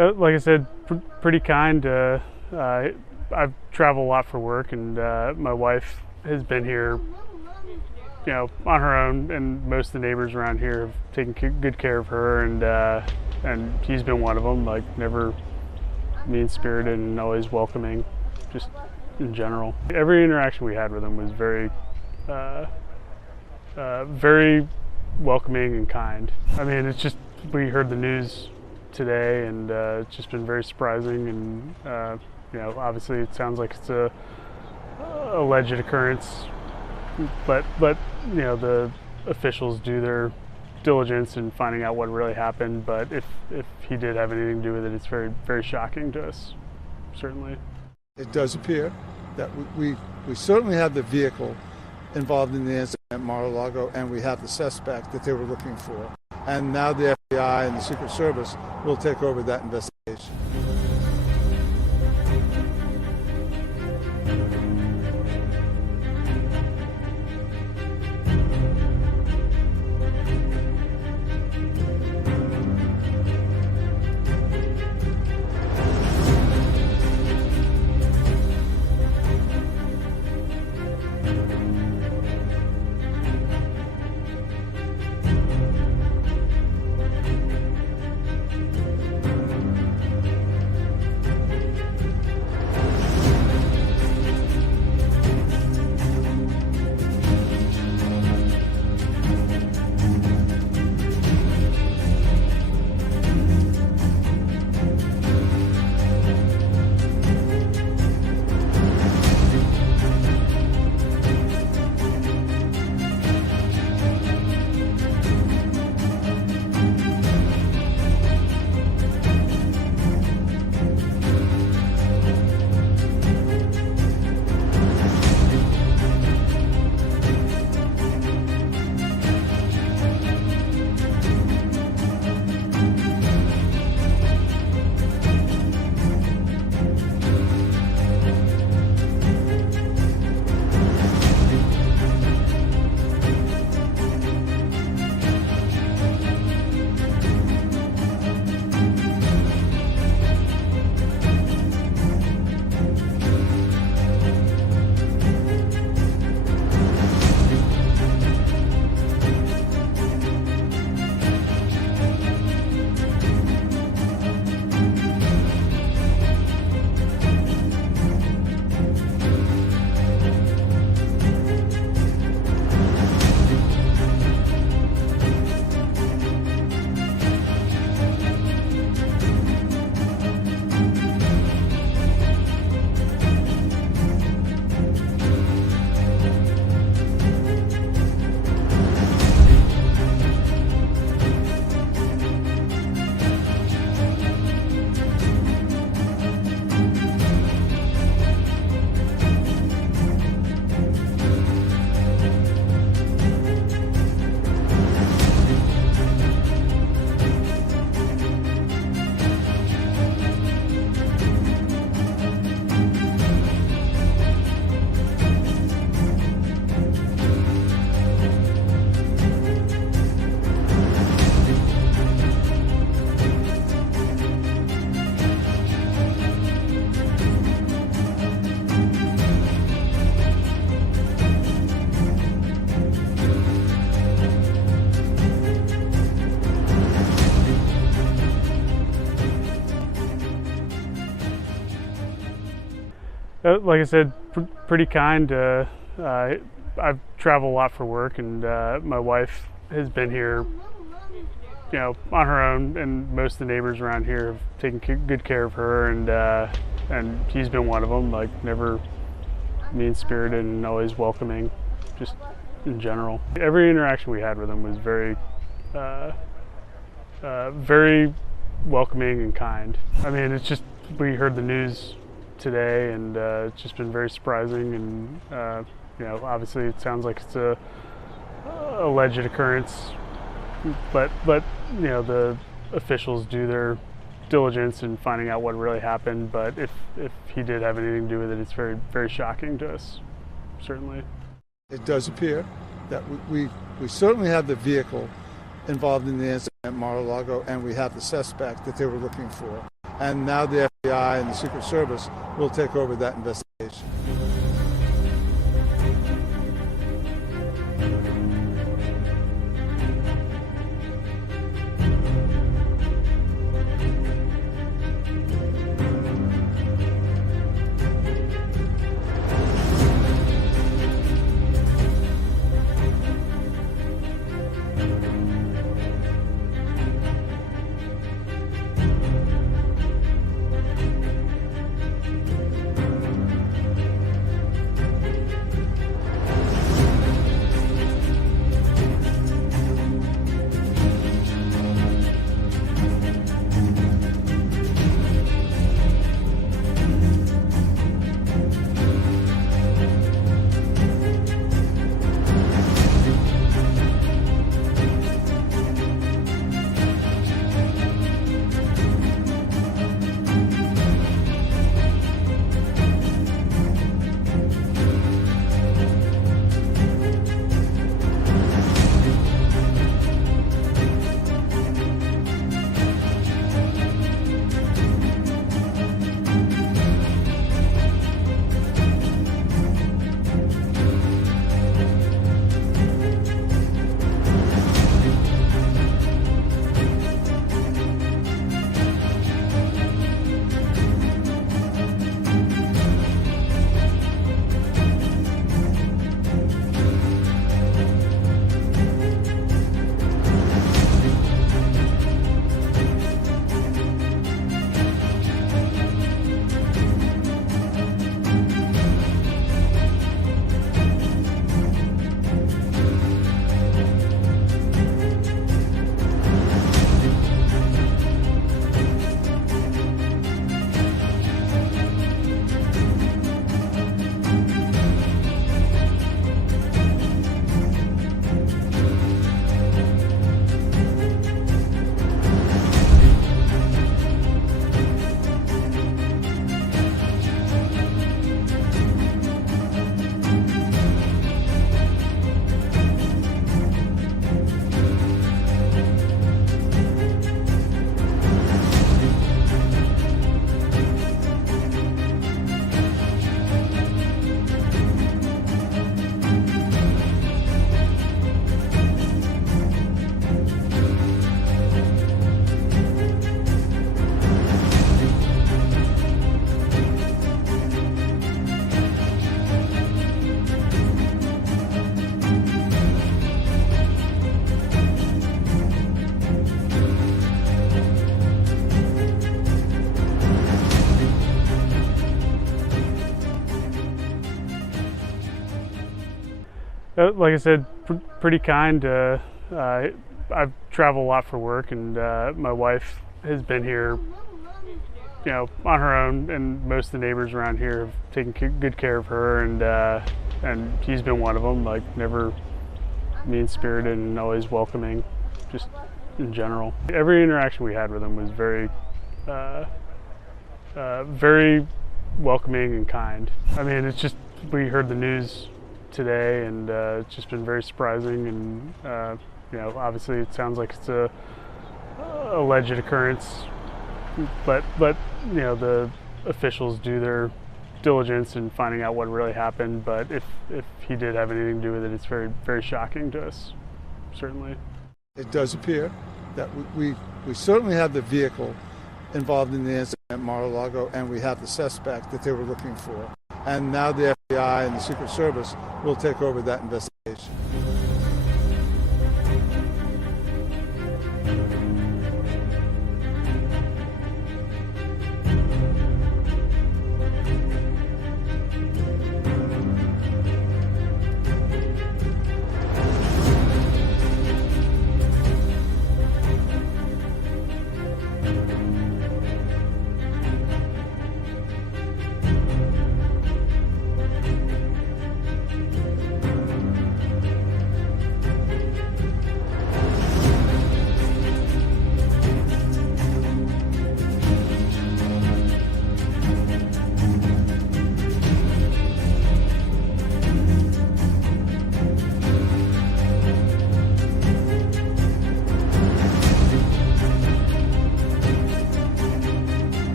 Like I said, pretty kind. I've traveled a lot for work, and my wife has been here, on her own, and most of the neighbors around here have taken good care of her, and he's been one of them. Like, never mean-spirited and always welcoming, just in general. Every interaction we had with him was very welcoming and kind. I mean, it's just, we heard the news today, and it's just been very surprising, and obviously it sounds like it's a alleged occurrence, but the officials do their diligence in finding out what really happened. But if he did have anything to do with it, it's very, very shocking to us, certainly. It does appear that we certainly have the vehicle involved in the incident at Mar-a-Lago, and we have the suspect that they were looking for. And now the FBI and the Secret Service will take over that investigation. Like I said, pretty kind. I've traveled a lot for work, and my wife has been here, on her own, and most of the neighbors around here have taken good care of her, and he's been one of them. Like, never mean-spirited and always welcoming, just in general. Every interaction we had with him was very welcoming and kind. I mean, it's just, we heard the news today, and it's just been very surprising, and obviously it sounds like it's a alleged occurrence, but the officials do their diligence in finding out what really happened. But if he did have anything to do with it, it's very, very shocking to us, certainly. It does appear that we certainly have the vehicle involved in the incident at Mar-a-Lago, and we have the suspect that they were looking for. and now the FBI and the Secret Service will take over that investigation. Like I said, pretty kind. I've traveled a lot for work, and my wife has been here, on her own, and most of the neighbors around here have taken good care of her, and he's been one of them. Like, never mean-spirited and always welcoming, just in general. Every interaction we had with him was very welcoming and kind. I mean, it's just, we heard the news today, and it's just been very surprising, and obviously it sounds like it's a alleged occurrence, but the officials do their diligence in finding out what really happened. But if he did have anything to do with it, it's very, very shocking to us, certainly. It does appear that we certainly have the vehicle involved in the incident at Mar-a-Lago, and we have the suspect that they were looking for. And now the FBI and the Secret Service will take over that investigation.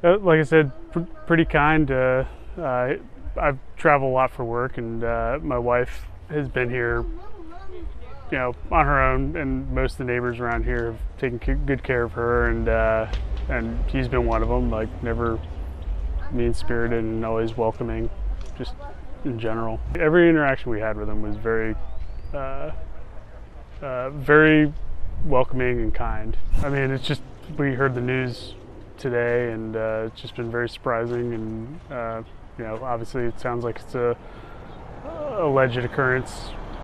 Like I said, pretty kind. I've traveled a lot for work, and my wife has been here, on her own, and most of the neighbors around here have taken good care of her, and he's been one of them. Like, never mean-spirited and always welcoming, just in general. Every interaction we had with him was very, very welcoming and kind. I mean, it's just, we heard the news today, and it's just been very surprising, and obviously it sounds like it's a alleged occurrence